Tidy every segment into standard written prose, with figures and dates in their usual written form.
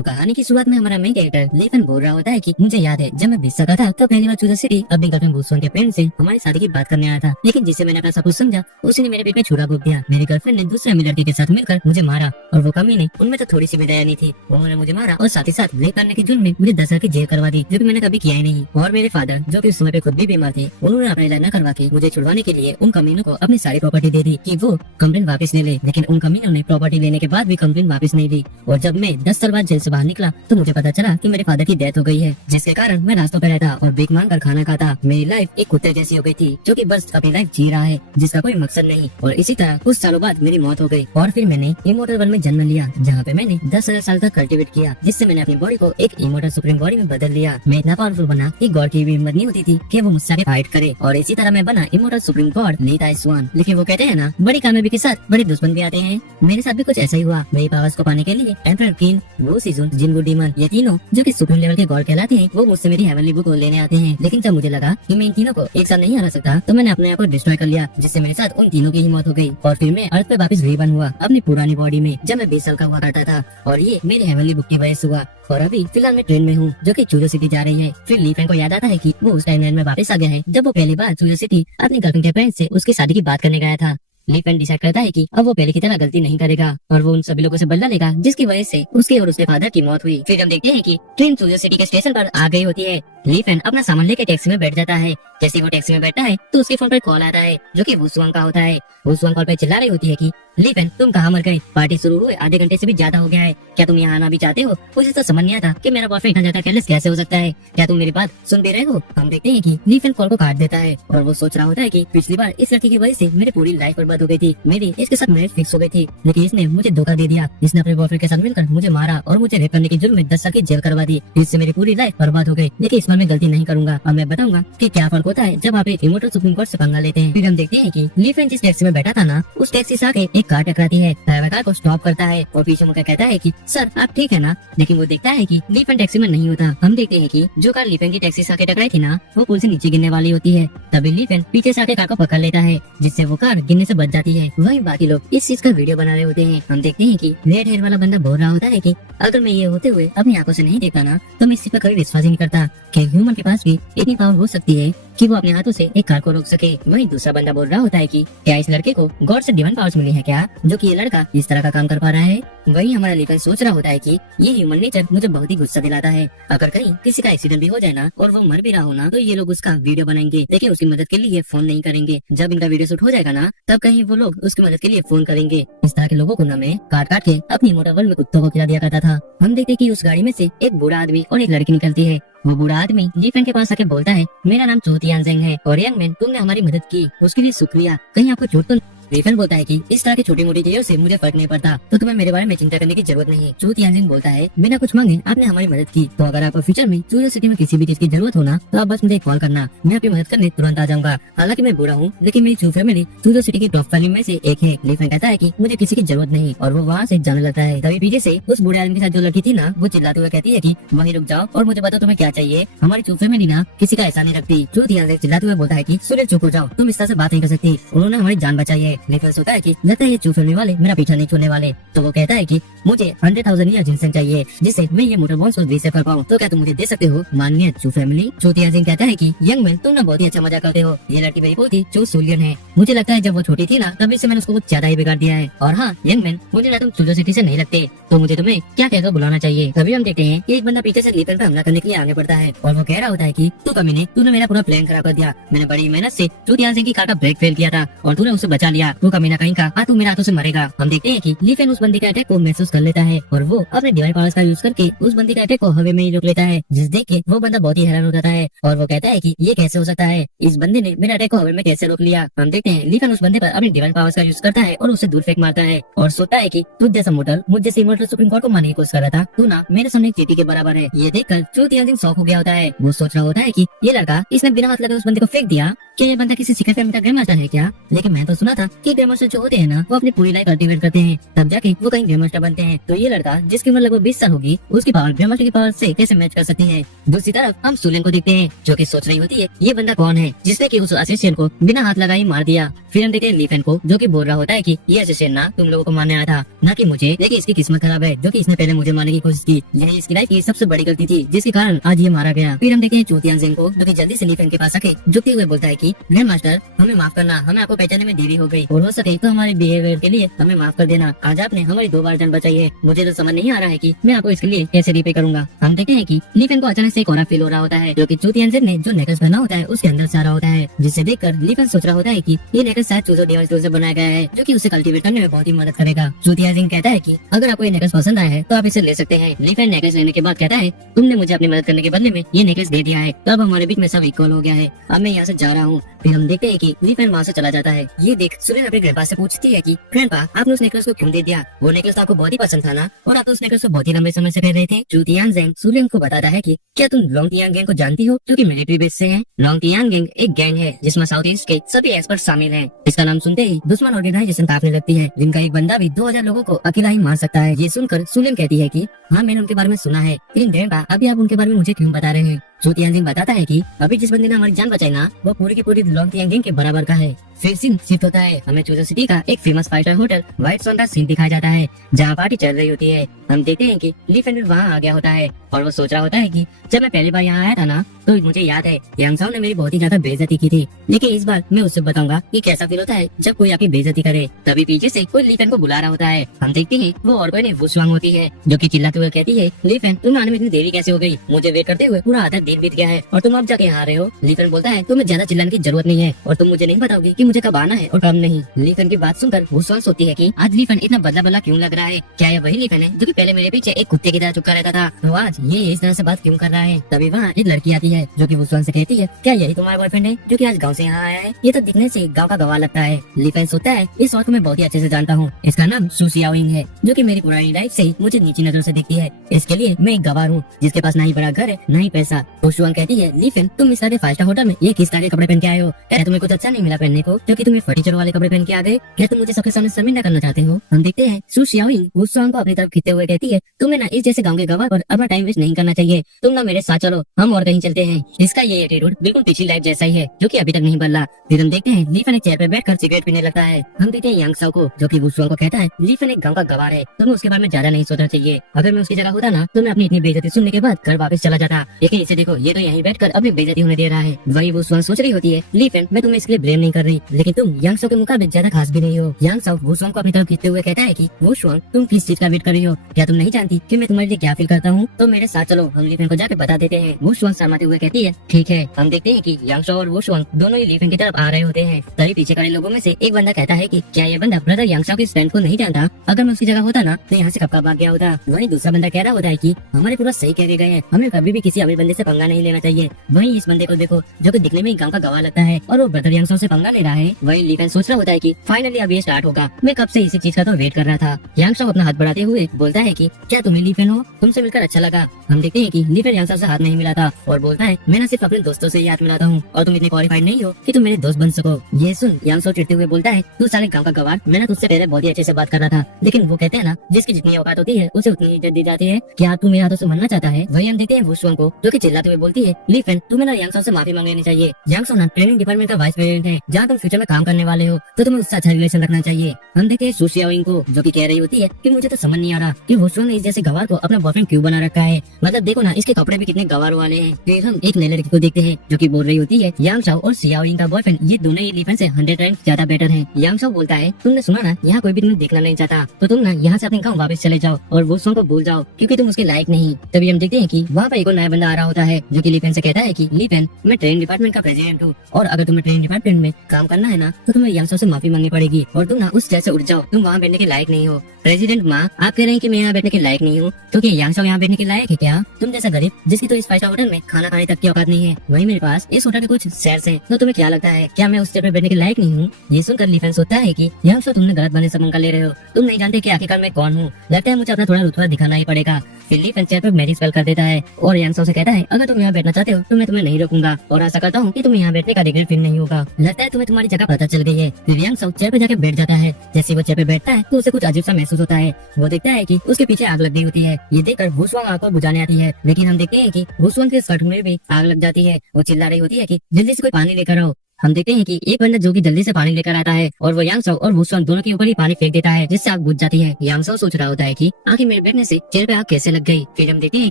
तो कहानी की शुरुआत में हमारा मेन कैरेक्टर लेफन बोल रहा होता है कि मुझे याद है जब मैं 20 का था तो पहली बार चूजा सिटी अपनी गर्लफ्रेंड वुसुआन के पेरेंट्स से हमारी शादी की बात करने आया था। लेकिन जिससे मैंने अपना सब कुछ समझा उसी ने मेरे पेट में छुरा घोंप दिया। मेरी गर्लफ्रेंड ने दूसरे अमीर लड़के के साथ मिलकर मुझे मारा और वो कमी ने उनमें तो थोड़ी सी भी दया नहीं थी। उन्होंने मुझे मारा और साथ ही साथ रेप करने के जुर्म में मुझे 10 साल की जेल करवा दी, जो कि मैंने कभी किया ही नहीं। और मेरे फादर जो कि उस समय पे खुद भी बीमार थे, उन्होंने अपना इलाज न करवा के मुझे छुड़वाने के लिए उन कमीनों को अपनी सारी प्रॉपर्टी दे दी कि वो कंप्लेन वापस ले ले। लेकिन उन कमीनों ने प्रॉपर्टी लेने के बाद भी कंप्लेन वापस नहीं दी। और जब मैं 10 साल बाद जेल से बाहर निकला तो मुझे पता चला कि मेरे फादर की डेथ हो गई है, जिसके कारण मैं रास्तों पे रहता और भीख मांग कर खाना खाता। मेरी लाइफ एक कुत्ते जैसी हो गई थी जो कि बस अपनी लाइफ जी रहा है जिसका कोई मकसद नहीं। और इसी तरह कुछ सालों बाद मेरी मौत हो गई और फिर मैंने इमोर्टल वर्ल्ड में जन्म लिया, जहाँ पे मैंने 10,000 साल तक कल्टिवेट किया, जिससे मैंने अपनी बॉडी को एक इमोर्टल सुप्रीम बॉडी में बदल लिया। मैं इतना पावरफुल बना कि गॉड की भी हिम्मत नहीं होती थी कि वो मुझसे फाइट करे। और इसी तरह मैं बना इमोर्टल सुप्रीम गॉड नीता स्वान। लेकिन वो कहते हैं ना, बड़ी कामयाबी के साथ बड़े दुश्मन भी आते हैं। मेरे साथ भी कुछ ऐसा ही हुआ। मेरी पावर्स को पाने के लिए एम्परर किन, वो सीजन, जिनगू डीमन, ये तीनों जो कि सुप्रीम लेवल के गॉड कहलाते हैं, वो मुझसे मेरी हेवनली बुक लेने आते हैं। लेकिन जब मुझे लगा कि मैं इन तीनों को एक साथ नहीं हरा सकता तो मैंने अपने आप को डिस्ट्रॉय कर लिया, जिससे मेरे साथ उन तीनों की ही मौत हो गई। और फिर मैं अर्थ पे वापस रीबर्न हुआ अपनी पुरानी बॉडी में, जब मैं 20 साल का हुआ करता था। और ये मेरी हेवनली बुक की वजह से हुआ। और अभी फिलहाल मैं ट्रेन में हूँ जो कि चूजो सिटी जा रही है। फिर लीफेन को याद आता है कि वो उस टाइमलाइन में वापस आ गया है जब वो पहली बार चूजो सिटी अपनी गर्लफ्रेंड के पेरेंट्स से उसकी शादी की बात करने गया था। लीफेन डिसाइड करता है कि अब वो पहले की तरह गलती नहीं करेगा और वो उन सभी लोगों से बदला लेगा जिसकी वजह से उसके और उसके फादर की मौत हुई। फिर हम देखते हैं कि ट्रेन चूजो सिटी के स्टेशन पर आ गई होती है। लीफेन अपना सामान लेकर टैक्सी में बैठ जाता है। जैसे वो टैक्सी में बैठता है तो उसके फोन पर कॉल आता है जो कि वुसुआन का होता है। वुसुआन कॉल पर चिल्ला रही होती है कि लीफेन तुम कहाँ मर गए, पार्टी शुरू हुए आधे घंटे से भी ज्यादा हो गया है, क्या तुम यहाँ आना भी चाहते हो? मुझे तो समझ नहीं आता कि मेरा बॉयफ्रेंड इतना ज्यादा केयरलेस कैसे हो सकता है, क्या तुम मेरी बात सुन भी रहे हो? हम देखते हैं कि लीफेन कॉल को काट देता है और वो सोच रहा होता है कि पिछली बार इस लड़की की वजह से मेरी पूरी लाइफ बर्बाद हो गई थी, मेरी इसके साथ मैरिज फिक्स हो गई थी, लेकिन इसने मुझे धोखा दे दिया। इसने अपने बॉयफ्रेंड के साथ मिलकर मुझे मारा और मुझे रेप करने के जुर्म में 10 साल की जेल करवा दी, इससे मेरी पूरी लाइफ बर्बाद हो गई। लेकिन इस बार मैं गलती नहीं करूंगा और मैं बताऊंगा कि क्या फर्क होता है जब आप एक इमोर्टल सुप्रीम कोर्ट से पंगा लेते हैं। फिर हम देखते हैं कि लीफेन जिस टैक्सी में बैठा था ना, उस टैक्सी से आके एक कार टकराती है। ड्राइवर कार को स्टॉप करता है और पीछे मुड़कर कहता है कि सर आप ठीक है ना? लेकिन वो देखता है कि लीफेन टैक्सी में नहीं होता। हम देखते हैं कि जो कार लीफेन की टैक्सी से आके टकराई थी ना, वो पुल से नीचे गिरने वाली होती है। तभी लीफेन पीछे से आके कार को पकड़ लेता है, जिससे वो कार गिरने से बच जाती है। वहीं बाकी लोग इस चीज का वीडियो बना रहे होते हैं। हम देखते हैं कि रेड हेयर वाला बंदा बोल रहा होता है कि अगर मैं ये होते हुए अपनी आंखों से नहीं देखता ना तो मैं इस चीज पर कभी विश्वास ही नहीं करता कि ह्यूमन के पास भी इतनी पावर हो सकती है कि वो अपने हाथों से एक कार को रोक सके। वहीं दूसरा बंदा बोल रहा होता है कि क्या इस लड़के को गॉड से डिवाइन पावर्स मिली है क्या, जो कि ये लड़का इस तरह का काम कर पा रहा है? वहीं हमारा लीफेन सोच रहा होता है कि ये ह्यूमन नेचर मुझे बहुत ही गुस्सा दिलाता है। अगर कहीं किसी का एक्सीडेंट भी हो जाए ना और वो मर भी रहा हो ना, तो ये लोग उसका वीडियो बनाएंगे, लेकिन उसकी मदद के लिए फोन नहीं करेंगे। जब इनका वीडियो शूट हो जाएगा ना, तब कहीं वो लोग उसकी मदद के लिए फोन करेंगे। इस तरह के लोगों को ना मैं काट काट के अपनी इमोर्टल वर्ल्ड में कुत्तों को खिला दिया करता था। हम देखते कि उस गाड़ी में से एक बूढ़ा आदमी और एक लड़की निकलती है। वो बूढ़ा आदमी लीफेन के पास आके बोलता है, मेरा नाम चो तियानजेंग है और यंग मैन तुमने हमारी मदद की, उसके लिए शुक्रिया, कहीं आपको चोट तो? लीफेन बोलता है कि इस तरह की छोटी मोटी चीजों से मुझे फर्क नहीं पड़ता, तो तुम्हें मेरे बारे में चिंता करने की जरूरत नहीं है। चो तियानजेंग बोलता है, बिना कुछ मांगे आपने हमारी मदद की, तो अगर आपको फ्यूचर में चूजो सिटी में किसी भी चीज की जरूरत हो ना, तो आप बस मुझे कॉल करना, मैं आपकी मदद करने तुरंत आ जाऊंगा। हालांकि मैं बूढ़ा हूँ, लेकिन मेरी चू फैमिली चूजो सिटी की टॉप फैमिली में से एक है। लीफेन कहता है कि मुझे किसी की जरूरत नहीं और वो वहाँ से जाने लगता है। तभी पीछे से उस बूढ़े आदमी के साथ जो लड़की थी ना, वो चिल्लाते हुए कहती है कि वहीं रुक जाओ और मुझे बताओ तुम्हें क्या चाहिए। हमारी चू फैमिली ना किसी का ऐसा नहीं रखती। चो तियानजेंग चिल्लाते हुए बोलता है कि सूर्य चुप हो जाओ, तुम इस तरह से बात नहीं कर सकती, उन्होंने हमारी जान बचाई है। लीफेन सोचता है कि लगता है ये चू फैमिली वाले मेरा पीछा नहीं छोड़ने वाले, तो वो कहता है कि मुझे 100,000 ईयर जिनसेन चाहिए जिससे मैं ये मोटर बॉन्स को रीसेट कर पाऊँ, तो क्या तुम मुझे दे सकते हो माननीय चू फैमिली? चो तियानजेंग कहता है कि यंग मैन तुम ना बहुत ही अच्छा मजा करते हो, ये लड़की मेरी पोती चो सुलियन है, मुझे लगता है जब वो छोटी थी ना तभी से मैंने उसको कुछ ज्यादा ही बिगाड़ दिया है। और हाँ यंग मैन, मुझे ना तुम चूजो सिटी से नहीं लगते, तो मुझे तुम्हें क्या कहकर बुलाना चाहिए। तभी हम देखते हैं कि एक बंदा पीछे से लीफेन पर हमला करने के लिए आगे बढ़ता है और वो कह रहा होता है कि तू कमीने, तूने मेरा पूरा प्लान खराब कर दिया, मैंने बड़ी मेहनत से चो तियानजेंग की कार का ब्रेक फेल किया था और तूने उसे बचा लिया, तू कमीना कहीं का, तू मेरे हाथों से मरेगा। हम देखते हैं कि लीफेन उस बंदे के अटैक को महसूस कर लेता है और वो अपने डिवाइन पावर्स का यूज करके उस बंदे के अटैक को हवा में ही रोक लेता है, जिस देख के वो बंदा बहुत ही हैरान हो जाता है और वो कहता है कि ये कैसे हो सकता है, इस बंदे ने मेरे अटैक को हवा में कैसे रोक लिया। हम देखते हैं लीफेन उस बंदे पर अपने डिवाइन पावर्स का यूज करता है और उसे दूर फेंक मारता है और सोचता है कि तुझ जैसा मोटल मुझ जैसे इमोर्टल सुप्रीम कोर्ट को मारने की कोशिश कर रहा था, तू ना मेरे सामने एक चींटी के बराबर है। ये देखकर चो तियानजेंग शॉक हो गया होता है। वो सोच रहा होता है कि ये लड़का, इसने बिना हाथ लगे उस बंदे को फेंक दिया, क्या ये बंदा किसी सीक्रेट फैमिली का ग्रैंड मास्टर है क्या? लेकिन मैं तो सुना था कि ग्रैंड मास्टर जो होते हैं ना वो अपनी पूरी लाइफ कल्टीवेट करते हैं, तब जाके वो कहीं ग्रैंड मास्टर बनते हैं। तो ये लड़का जिसकी उम्र लगभग 20 साल होगी, उसकी पावर ग्रैंड मास्टर की पावर से कैसे मैच कर सकती है। दूसरी तरफ हम सुलेन को देखते हैं जो कि सोच रही होती है ये बंदा कौन है जिसने कि उस असिस्टेंट को बिना हाथ लगाए मार दिया। फिर हम देखते हैं लीफेन को जो कि बोल रहा होता है कि ये असिस्टेंट ना तुम लोगों को मारने आया था, ना कि मुझे, लेकिन इसकी किस्मत खराब है जो कि इसने पहले मुझे मारने की कोशिश की। यही इसकी लाइफ की सबसे बड़ी गलती थी जिसके कारण आज ये मारा गया। फिर हम देखते हैं चूतियान जिंग को जो कि जल्दी से लीफेन के पास आके झुकते हुए बोलता है कि ग्रैंड मास्टर हमें माफ करना, हमें आपको पहचानने में देरी हो गई और हो सके तो हमारे बिहेवियर के लिए हमें माफ कर देना। आज आपने हमारी 2 बार जान बचाई है, मुझे तो समझ नहीं आ रहा है कि मैं आपको इसके लिए कैसे रिपे करूंगा। हम देखते हैं कि लीफेन को अचानक से एक और फील हो रहा होता है जो कि चूतियान जिंग ने जो नेकलेस पहना होता है उसके अंदर से आ रहा होता है, जिसे देखकर लीफेन सोच रहा होता है कि ये नेकलेस शायद चूजो डिवाइस टूल से बनाया गया है जो कि उसे कल्टीवेट करने में बहुत ही मदद करेगा। चूतिया जिंग कहता है कि अगर आपको ये नेकलेस पसंद आया है तो आप इसे ले सकते हैं। लीफेन नेकलेस लेने के बाद कहता है तुमने मुझे अपनी मदद करने के बदले में ये नेकलेस दे दिया है, तो अब हमारे बीच में सब इक्वल हो गया है, अब मैं यहाँ से जा रहा हूँ। फिर हम देखते हैं कि लीफेन वहाँ से चला जाता है। ये देख सुलेन अपने ग्रैंडपा से पूछती है कि ग्रैंडपा आपने उस नेकलेस को क्यों दे दिया, वो नेकलेस तो आपको बहुत ही पसंद था ना, और आप तो उस नेकलेस को बहुत ही लंबे समय से पहन रहे थे। चूतियान जिंग सुलेन को बताता है कि क्या तुम लोंगटियांग गैंग को जानती हो जो कि मिलिट्री बेस से है। लोंगटियांग गैंग एक गैंग है जिसमें साउथ ईस्ट के सभी एक्सपर्ट शामिल हैं। इसका नाम सुनते ही दुश्मन ऑर्गेनाइजेशन कांपने लगती है, जिनका एक बंदा भी 2000 लोगों को अकेला ही मार सकता है। ये सुनकर सुलेन कहती है कि हाँ मैंने उनके बारे में सुना है, लेकिन ग्रैंडपा अभी आप उनके बारे में मुझे क्यों बता रहे हैं। चूतियान जिंग बताता है कि अभी जिस बंदे ने हमारी जान बचाई ना वो पूरी की पूरी लोंगटियांग गैंग के बराबर का है। फिर सीन शिफ्ट होता है, हमें चूजो सिटी का एक फेमस फाइटर होटल व्हाइट सन का सीन दिखाया जाता है जहाँ पार्टी चल रही होती है। हम देखते हैं कि लीफेन वहाँ आ गया होता है और वो सोच रहा होता है कि जब मैं पहली बार यहाँ आया था ना तो मुझे याद है यांग साओ ने मेरी बहुत ही ज्यादा बेइज्जती की थी, लेकिन इस बार मैं उससे बताऊंगा कि कैसा फील होता है जब कोई आपकी बेइज्जती करे। तभी पीछे से कोई लीफेन को बुला रहा होता है। हम देखते हैं वो और कोई नहीं वुशवांग होती है जो कि चिल्लाते हुए कहती है लीफेन तुम आने में इतनी देरी कैसे हो गई, मुझे वेट करते हुए पूरा आधा दिन बीत गया है और तुम अब जाके यहाँ आ रहे हो। लीफेन बोलता है तुम्हें ज्यादा चिल्लाने की जरूरत नहीं है और तुम मुझे नहीं बताओगी कि मुझे कब आना है और कब नहीं। लीफेन की बात सुनकर वुशवांग सोचती है कि आज लीफेन इतना बदला बदला क्यों लग रहा है, क्या ये वही लीफेन है जो कि पहले मेरे पीछे एक कुत्ते की तरह चुपका रहता था, तो आज ये इस तरह से बात क्यों कर रहा है। तभी वहाँ एक लड़की आती है जो कि वुशवांग से कहती है क्या यही तुम्हारा बॉयफ्रेंड है जो कि आज गाँव से यहाँ आया है, ये तो दिखने से गाँव का गवाह लगता है। लीफेन सोचता है इस औरत को मैं बहुत ही अच्छे से जानता हूँ, इसका नाम सू सियाओइंग है जो कि मेरी पुरानी लाइफ से ही मुझे नीची नजर से देखती है, इसके लिए मैं एक गवार हूँ जिसके पास ना ही बड़ा घर है ना ही पैसा। वुशवांग कहती है लीफेन तुम इस तरह के 5 स्टार होटल में ये किस तरह के कपड़े पहन के आए हो, क्या तुम्हें कुछ अच्छा नहीं मिला पहनने को जो कि तुम्हें फर्नीचर वाले कपड़े पहन के आ गए, क्या तुम मुझे सबके सामने शर्मिंदा करना चाहते हो। हम देखते हैं सू सियाओइंग वुशवांग को अपनी तरफ खींचते हुए कहती है तुम्हें ना इस जैसे गाँव के गवार पर अपना टाइम वेस्ट नहीं करना चाहिए, तुम ना मेरे साथ चलो हम और कहीं चलते हैं। इसका ये एटीट्यूड बिल्कुल पिछली लाइफ जैसा ही है जो कि अभी तक नहीं बदला। फिर हम देखते हैं लीफेन एक चेयर पर बैठकर सिगरेट पीने लगता है। हम देखते हैं यांग साओ को जो कि वुशवांग को कहता है लीफेन एक गाँव का गवार है, तुम्हें उसके बारे में ज्यादा नहीं सोचना चाहिए, अगर मैं उसकी जगह होता ना तो मैं अपनी इतनी बेइज्जती सुनने के बाद घर वापस चला जाता, लेकिन इसे देखो ये तो यहीं बैठकर अपनी बेइज्जती होने दे रहा है। वही वुशवांग सोच रही होती है लीफेन मैं तुम्हें इसके लिए ब्लेम नहीं कर रही, लेकिन तुम यांग साओ के मुकाबले ज्यादा खास भी नहीं हो। यांग साओ वुशवांग को अपनी तरफ खींचते हुए कहता है कि वुशवांग तुम किस चीज का वेट कर रही हो, क्या तुम नहीं जानती कि मैं तुम्हारे लिए क्या फील करता हूँ, तो मेरे साथ चलो हम लीफेन को जाके बता देते हैं। वुशवांग शर्माते हुए कहती है ठीक है। हम देखते हैं कि यांग साओ और वुशवांग दोनों ही लीफेन की तरफ आ रहे होते हैं। तभी पीछे खड़े लोगों में से एक बंदा कहता है कि क्या ये बंदा ब्रदर यांग साओ के फ्रेंड को नहीं जानता, अगर मैं उसकी जगह होता ना तो यहाँ से कब भाग गया होता। वहीं दूसरा बंदा कह रहा होता है कि हमारे पूरा सही कह गए हैं, हमें कभी भी किसी अमीर बंदे से पंगा नहीं लेना चाहिए। वहीं इस बंदे को देखो जो कि दिखने में गाँव का गवाह लगता है और वो ब्रदर यांग साओ से पंगा ले रहा है। वही लीफेन सोच रहा होता है कि फाइनली अब ये स्टार्ट होगा, मैं कब से इसी चीज का तो वेट कर रहा था। यांग साओ अपना हाथ बढ़ाते हुए बोलता है कि क्या तुम्हें लीफेन हो, तुमसे मिलकर अच्छा लगा। हम देखते हैं कि लीफेन यांग साओ से हाथ नहीं मिलाता और बोलता है मैं ना सिर्फ अपने दोस्तों से ही हाथ मिलाता हूँ और तुम इतने क्वालिफाइड नहीं हो कि तुम मेरे दोस्त बन सको। ये सुन यांग साओ चिढ़ते हुए बोलता है तू सारे गाँव का गवार, मैं ना तुझसे पहले बहुत ही अच्छे से बात कर रहा था, लेकिन वो कहते हैं ना जिसकी जितनी औकात होती है उसे उतनी इज्जत दी जाती है, क्या तू मेरे हाथों से मरना चाहता है। वही हम देखते हैं वुशवांग को जो कि चिल्लाते हुए बोलती है लीफेन तुम्हें ना यांग साओ से माफी मांग लेनी चाहिए, यांग साओ ना ट्रेनिंग डिपार्टमेंट का वाइस प्रेसिडेंट है, जहाँ तुम फ्यूचर में काम करने वाले हो तो तुम्हें उससे अच्छा रिलेशन रखना चाहिए। हम देखते हैं सू सियाओइंग को जो कि कह रही होती है कि मुझे तो समझ नहीं आ रहा कि वुशवांग ने इस जैसे गवार को अपना बॉयफ्रेंड क्यों बना रखा है, मतलब देखो ना इसके कपड़े भी कितने गवार वाले हैं। फिर हम एक नई लड़की को देखते हैं जो कि बोल रही होती है यांग साओ और सियाओइंग का बॉयफ्रेंड ये दोनों ही लीफेन से 100 टाइम्स ज्यादा बेटर हैं। यांग साओ बोलता है तुमने सुना ना यहाँ कोई भी तुम्हें देखना नहीं चाहता, तो तुम ना यहाँ से अपने गाँव वापस चले जाओ और वुशवांग को भूल जाओ क्योंकि तुम उसके लायक नहीं। तभी हम देखते हैं कि वहाँ पर एक और नया बंदा आ रहा होता है जो कि लीफेन से कहता है कि लीफेन मैं ट्रेनिंग डिपार्टमेंट का प्रेसिडेंट हूँ और अगर तुम्हें ट्रेनिंग डिपार्टमेंट में काम करना है ना तो तुम्हें यांग साओ से माफी मांगनी पड़ेगी और तुम ना उस चेयर से उठ जाओ, तुम वहाँ बैठने के लायक नहीं हो। प्रेसिडेंट माँ आप कह रहे हैं कि मैं यहाँ बैठने के लायक नहीं हूँ, तो क्या यांग साओ यहाँ बैठने के लायक है क्या? तुम जैसा गरीब जिसकी तो इस 5 स्टार होटल में खाना खाने तक की औकात नहीं है, वही मेरे पास इस होटल के कुछ शेयर्स हैं, तो तुम्हें क्या लगता है क्या मैं उस चेयर पर बैठने के लायक नहीं हूँ? ये सुनकर लीफेन सोचता है कि यांग साओ तुमने गलत बंदे से पंगा ले रहे हो, तुम नहीं जानते कि आखिरकार मैं कौन हूँ, लगता है मुझे अपना थोड़ा रुतबा दिखाना ही पड़ेगा। फिर लीफेन चेयर पर मैजिक स्पेल कर देता है और यांग साओ से कहता है अगर तुम यहाँ बैठना चाहते हो तो मैं तुम्हें नहीं रोकूंगा और आशा करता हूँ कि तुम्हें यहाँ बैठने का रिग्रेट फील नहीं होगा। लगता है तुम्हें तुम्हारी जगह पता चल गई है। फिर यांग साउ चेयर पे जाके बैठ जाता है। जैसे वो चेयर पे बैठता है तो उसे कुछ अजीब सा महसूस होता है। वो देखता है कि उसके पीछे आग लग गई होती है। ये देखकर वुशवांग आग को बुझाने आती है, लेकिन हम देखते हैं कि वुशवांग के शर्ट में भी आग लग जाती है। वो चिल्ला रही होती है कि जल्दी से कोई पानी लेकर आओ। हम देखते हैं कि एक बंदा जो कि जल्दी से पानी लेकर आता है और वो यांग साउ और वुशवांग दोनों के ऊपर ही पानी फेंक देता है, जिससे आग बुझ जाती है। यांग साउ सोच रहा होता है कि आखिर मेरे बैठने से चेयर पे आग कैसे लग गई। फिर हम देखते हैं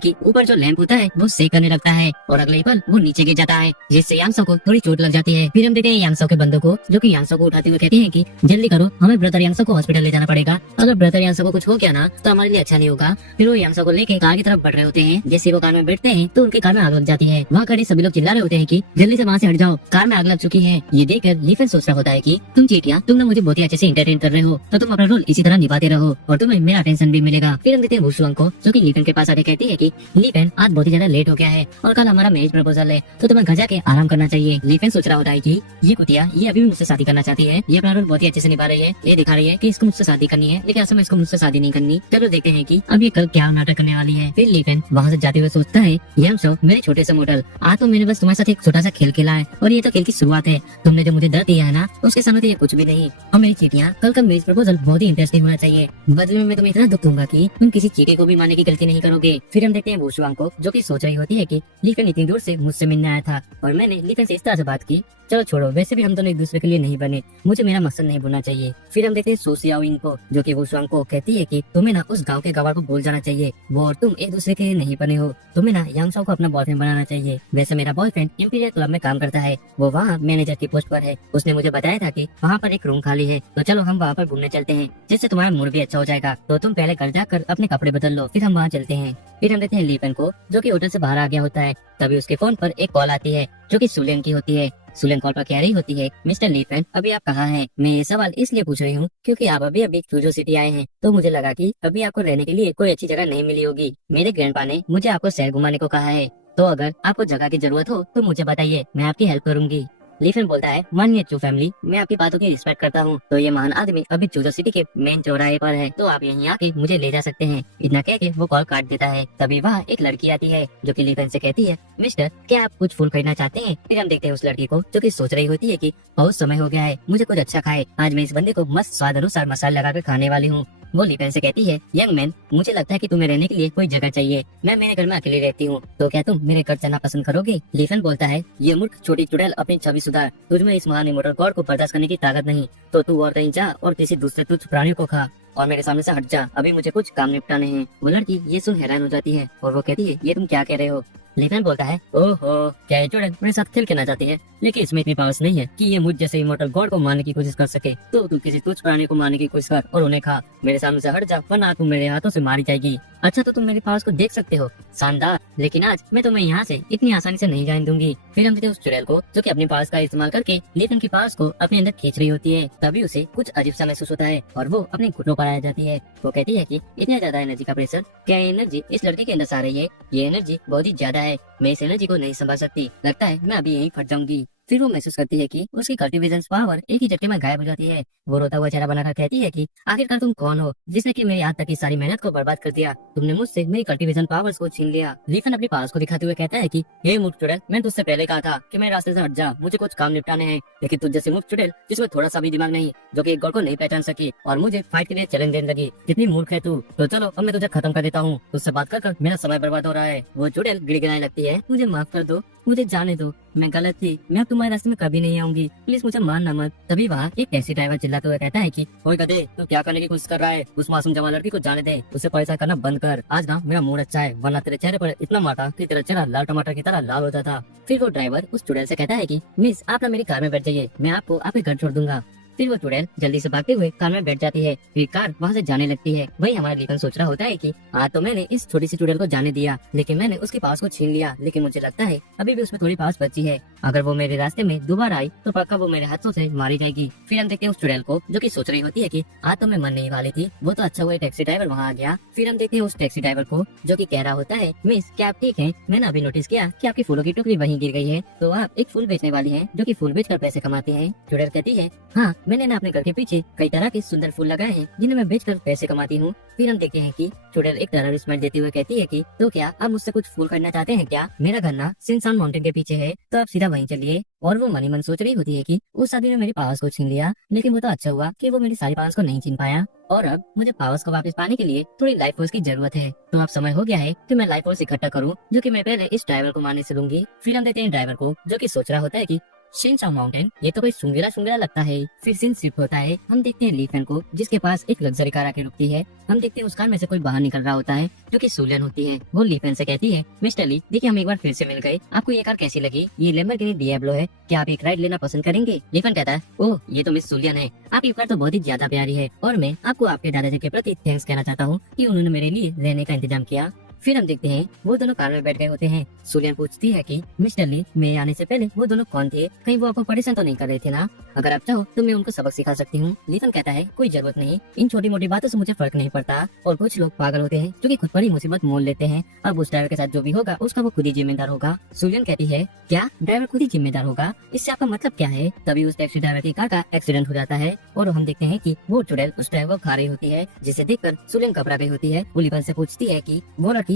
कि ऊपर जो लैंप होता है वो सेक करने लगता है और अगले ही पल वो नीचे गिर जाता है, जिससे यांग साउ को थोड़ी चोट लग जाती है। फिर हम देखते हैं यांग साउ के बंदों को, जो कि यांग साउ को उठाते हुए कहते हैं कि जल्दी करो, हमें ब्रदर यांग साउ को हॉस्पिटल ले जाना पड़ेगा। अगर ब्रदर यांग साउ को कुछ हो गया ना तो हमारे लिए अच्छा नहीं होगा। फिर वो यांग साउ को लेके कार की तरफ बढ़ रहे होते हैं। जैसे वो कार में बैठते हैं तो उनकी कार में आग लग जाती है। वहाँ खड़े सभी लोग चिल्ला रहे होते हैं कि जल्दी से वहाँ से हट जाओ, कार में आग लग चुकी है। ये देखकर ली फेन सोच रहा होता है कि तुम चीटियां, तुम ना मुझे बहुत ही अच्छे से एंटरटेन कर रहे हो, तो तुम अपना रोल इसी तरह निभाते रहो और तुम्हें मेरा अटेंशन भी मिलेगा। फिर हम देखते हैं वुशवांग को, जो कि ली फेन के पास आके कहती है कि ली फेन, आज बहुत ही ज्यादा लेट हो गया है और कल हमारा मैरिज प्रपोजल है, तो तुम्हें घर जाके आराम करना चाहिए। ली फेन सोच रहा होता है कि ये कुतिया ये अभी भी मुझसे शादी करना चाहती है। ये अपना रोल बहुत ही अच्छे से निभा रही है। ये दिखा रही है कि इसको मुझसे शादी करनी है, लेकिन असल में इसको मुझसे शादी नहीं करनी। चलो देखते हैं कि अब ये कल क्या नाटक करने वाली है। फिर ली फेन वहाँ से जाते हुए सोचता है, यांग साउ मेरे छोटे से मॉडल, आज तो मैंने बस तुम्हारे साथ एक छोटा सा खेल खेला है और ये तो खेल की शुरुआत है। तुमने जो मुझे दर्द दिया है ना, उसके सामने तो ये कुछ भी नहीं। और मेरी चीटियां, कल का मैरिज प्रपोजल बहुत ही इंटरेस्टिंग होना चाहिए। बदले में मैं तुम्हें इतना दुख दूंगा कि तुम किसी चीटे को भी मारने की गलती नहीं करोगे। फिर हम देखते हैं वुशवांग को, जो कि सोच रही होती है कि ली फेन इतनी दूर से मुझसे मिलने आया था और मैंने ली फेन से इस तरह से बात की। चलो छोड़ो, वैसे भी हम दोनों एक दूसरे के लिए नहीं बने, मुझे मेरा मकसद नहीं भूलना चाहिए। फिर हम देखते हैं सो सियाओइंग को, जो कि वुशवांग को कहती है कि तुम्हें ना उस गांव के गवार को भूल जाना चाहिए, वो और तुम एक दूसरे के लिए नहीं बने हो। तुम्हें ना यांग साउ को अपना बॉयफ्रेंड बनाना चाहिए। वैसे मेरा बॉयफ्रेंड इंपीरियल क्लब में काम करता है, वो वहाँ मैनेजर की पोस्ट पर है। उसने मुझे बताया था कि वहाँ पर एक रूम खाली है, तो चलो हम वहाँ पर घूमने चलते हैं, जिससे तुम्हारा मूड भी अच्छा हो जाएगा। तो तुम पहले घर जाकर अपने कपड़े बदल लो, फिर हम वहाँ चलते हैं। फिर हम देखते हैं ली फेन को, जो कि होटल से बाहर आ गया होता है। तभी उसके फोन पर एक कॉल आती है, जो कि सुलेन की होती है। सुलेन कॉल पर कह रही होती है, मिस्टर ली फेन, अभी आप कहाँ हैं? मैं ये सवाल इसलिए पूछ रही हूँ क्योंकि आप अभी अभी चूजो सिटी आए हैं, तो मुझे लगा कि अभी आपको रहने के लिए कोई अच्छी जगह नहीं मिली होगी। मेरे ग्रैंडपा ने मुझे आपको शहर घुमाने को कहा है, तो अगर आपको जगह की जरूरत हो तो मुझे बताइए, मैं आपकी हेल्प करूंगी। ली फेन बोलता है, मानिए चू फैमिली, मैं आपकी बातों की रिस्पेक्ट करता हूँ। तो ये महान आदमी अभी चूजो सिटी के मेन चौराहे पर है, तो आप यहीं आके मुझे ले जा सकते हैं। इतना कह के वो कॉल काट देता है। तभी वहाँ एक लड़की आती है, जो कि ली फेन से कहती है, मिस्टर, क्या आप कुछ फूल खरीदना चाहते हैं? फिर हम देखते हैं उस लड़की को, जो कि सोच रही होती है कि बहुत समय हो गया है, मुझे कुछ अच्छा खाए। आज मैं इस बंदे को मस्त स्वाद अनुसार मसाला लगाकर खाने वाली हूँ। वो ली फेन से कहती है, यंग मैन, मुझे लगता है कि तुम्हें रहने के लिए कोई जगह चाहिए। मैं मेरे घर में अकेली रहती हूँ, तो क्या तुम मेरे घर जाना पसंद करोगे? ली फेन बोलता है, ये मूर्ख छोटी चुड़ैल, अपनी छवि सुधार, तुझमें इस महान इमोर्टल गॉड को बर्दाश्त करने की ताकत नहीं, तो तू और कहीं जा और किसी दूसरे तुच्छ प्राणी को खा और मेरे सामने से हट जा, अभी मुझे कुछ काम निपटाने हैं। वो लड़की ये सुन हैरान हो जाती है और वो कहती है, ये तुम क्या कह रहे हो? ली फेन बोलता है, ओहो, क्या ये चुड़ैल मेरे साथ खेल खेलना चाहती है, लेकिन इसमें इतनी पावर्स नहीं है कि ये मुझ जैसे इमोर्टल गॉड को मारने की कोशिश कर सके। तो तू किसी तुच्छ प्राणी को मारने की कोशिश कर और उन्हें खा, मेरे सामने से हट जा, वरना तुम मेरे हाथों से मारी जाएगी। अच्छा, तो तुम मेरे पावर्स को देख सकते हो, शानदार, लेकिन आज मैं तुम्हें यहाँ से इतनी आसानी से नहीं जाने दूंगी। फिर हम देखते हैं उस चुड़ैल को, जो कि अपने पावर्स का इस्तेमाल करके ली फेन की पावर्स को अपने अंदर खींच रही होती है। तभी उसे कुछ अजीब सा महसूस होता है और वो अपने घुटनों पर आ जाती है। वो कहती है कि इतना ज्यादा एनर्जी का प्रेशर, क्या ये एनर्जी इस लड़की के अंदर आ रही है? ये एनर्जी बहुत ही ज्यादा है, मैं इस एनर्जी को नहीं संभाल सकती, लगता है मैं अभी यहीं फट जाऊंगी। फिर वो महसूस करती है कि उसकी कल्टीवेशन पावर एक ही झटके में गायब हो जाती है। वो रोता हुआ चेहरा बनाकर कहती है कि आखिरकार तुम कौन हो, जिसने कि मेरी आज तक की सारी मेहनत को बर्बाद कर दिया? तुमने मुझसे मेरी कल्टीवेशन पावर्स को छीन लिया। ली फेन अपनी पावर्स को दिखाते हुए कहता है कि हे मूर्ख चुड़ैल, मैंने तुझसे पहले कहा था कि मेरे रास्ते से हट जा, मुझे कुछ काम निपटाने हैं, लेकिन तुझ जैसे मूर्ख चुड़ैल जिसमें थोड़ा सा भी दिमाग नहीं, जो कि एक गॉड को नहीं पहचान सकी और मुझे फाइट के लिए चैलेंज देने लगी, कितनी मूर्ख है तू। तो चलो अब मैं तुझे खत्म कर देता हूँ, तुझसे बात कर मेरा समय बर्बाद हो रहा है। वो चुड़ैल गिड़गिड़ाने लगती है, मुझे माफ कर दो, मुझे जाने दो, मैं गलत थी, मैं अब तुम्हारे रास्ते में कभी नहीं आऊंगी, प्लीज मुझे मारना मत। तभी वहाँ एक टैक्सी ड्राइवर चिल्लाते हुए कहता है कि ओए गधे, तू क्या करने की कोशिश कर रहा है? उस मासूम जवान लड़की को जाने दे, उसे परेशान करना बंद कर। आज ना मेरा मूड अच्छा है, वरना तेरे चेहरे पर इतना मारा कि तेरा चेहरा लाल टमाटर की तरह लाल होता था। फिर वो ड्राइवर उस चुड़ैल से कहता है कि मिस, आप ना मेरी कार में बैठ जाइए, मैं आपको आपके घर छोड़ दूंगा। फिर वो चुड़ैल जल्दी से भागते हुए कार में बैठ जाती है। फिर कार वहाँ से जाने लगती है। वही हमारा ली फेन सोच रहा होता है कि आज तो मैंने इस छोटी सी चुड़ैल को जाने दिया, लेकिन मैंने उसकी पास को छीन लिया, लेकिन मुझे लगता है अभी भी उसमें थोड़ी पास बची है। अगर वो मेरे रास्ते में दोबारा आई तो पक्का वो मेरे हाथों से मारी जाएगी। फिर हम देखते हैं उस चुड़ैल को, जो कि सोच रही होती है कि आज तो मैं मन नहीं वाली थी, वो तो अच्छा हुआ टैक्सी ड्राइवर वहाँ आ गया। फिर हम देखते हैं उस टैक्सी ड्राइवर को, जो कि कह रहा होता है, मिस क्या आप ठीक हैं? मैंने अभी नोटिस किया कि आपकी फूलों की टोकरी वहीं गिर गई है, तो आप एक फूल बेचने वाली हैं, जो कि फूल बेचकर पैसे कमाते हैं। चुड़ैल कहती है, हाँ, मैंने ना अपने घर के पीछे कई तरह के सुंदर फूल लगाए हैं, जिन्हें मैं बेचकर पैसे कमाती हूँ। फिर हम देखते हैं कि चुड़ैल एक तरह स्माइल देते हुए कहती है कि तो क्या आप मुझसे कुछ फूल खरीदना चाहते हैं क्या? मेरा घर ना सिंसान माउंटेन के पीछे है, तो आप सीधा वहीं चलिए। और वो मनी मन सोच रही होती है कि उस आदमी ने मेरी पावर्स को छीन लिया, लेकिन वो तो अच्छा हुआ कि वो मेरी सारी पावर्स को नहीं छीन पाया, और अब मुझे पावर्स को वापस पाने के लिए थोड़ी लाइफ फोर्स की जरूरत है। तो अब समय हो गया है कि मैं लाइफ फोर्स इकट्ठा करूं, जो कि मैं पहले इस ड्राइवर को मारने से लूंगी। फिर हम देते हैं ड्राइवर को, जो कि सोच रहा होता है कि शिनचाओ माउंटेन ये तो कोई सुंगेरा सुंगेरा लगता है। फिर सीन शिफ्ट होता है, हम देखते हैं लीफेन को, जिसके पास एक लग्जरी कार आके रुकती है। हम देखते हैं उस कार में से कोई बाहर निकल रहा होता है, जो कि सुलियन होती है। वो लीफेन से कहती है, मिस्टर ली, देखिए हम एक बार फिर से मिल गए, आपको ये कार कैसी लगी? ये लैम्बोर्गिनी डियाब्लो है, क्या आप एक राइड लेना पसंद करेंगे? लीफेन कहता है, ओह ये तो मिस सुलियन है, आपकी कार तो बहुत ही ज्यादा प्यारी है, और मैं आपको आपके दादाजी के प्रति थैंक्स कहना चाहता हूँ कि उन्होंने मेरे लिए रहने का इंतजाम किया। फिर हम देखते हैं वो दोनों कार में बैठ गए होते हैं। सुलियन पूछती है कि मिस्टर ली, मेरे आने से पहले वो दोनों कौन थे? कहीं वो आपको परेशान तो नहीं कर रहे थे ना? अगर आप चाहो तो मैं उनको सबक सिखा सकती हूँ। लीफन कहता है, कोई जरूरत नहीं, इन छोटी मोटी बातों से मुझे फर्क नहीं पड़ता। और कुछ लोग पागल होते हैं जो कि खुद पर ही मुसीबत मोल लेते हैं। अब उस ड्राइवर के साथ जो भी होगा उसका वो खुद ही जिम्मेदार होगा। सुलियन कहती है, क्या ड्राइवर खुद ही जिम्मेदार होगा? इससे आपका मतलब क्या है? तभी उस टैक्सी ड्राइवर की कार का एक्सीडेंट हो जाता है, और हम देखते हैं कि वो चुड़ैल उस ड्राइवर को खा रही होती है, जिसे देखकर सुलियन घबरा गई होती है। वो लीफन से पूछती है कि वो लड़की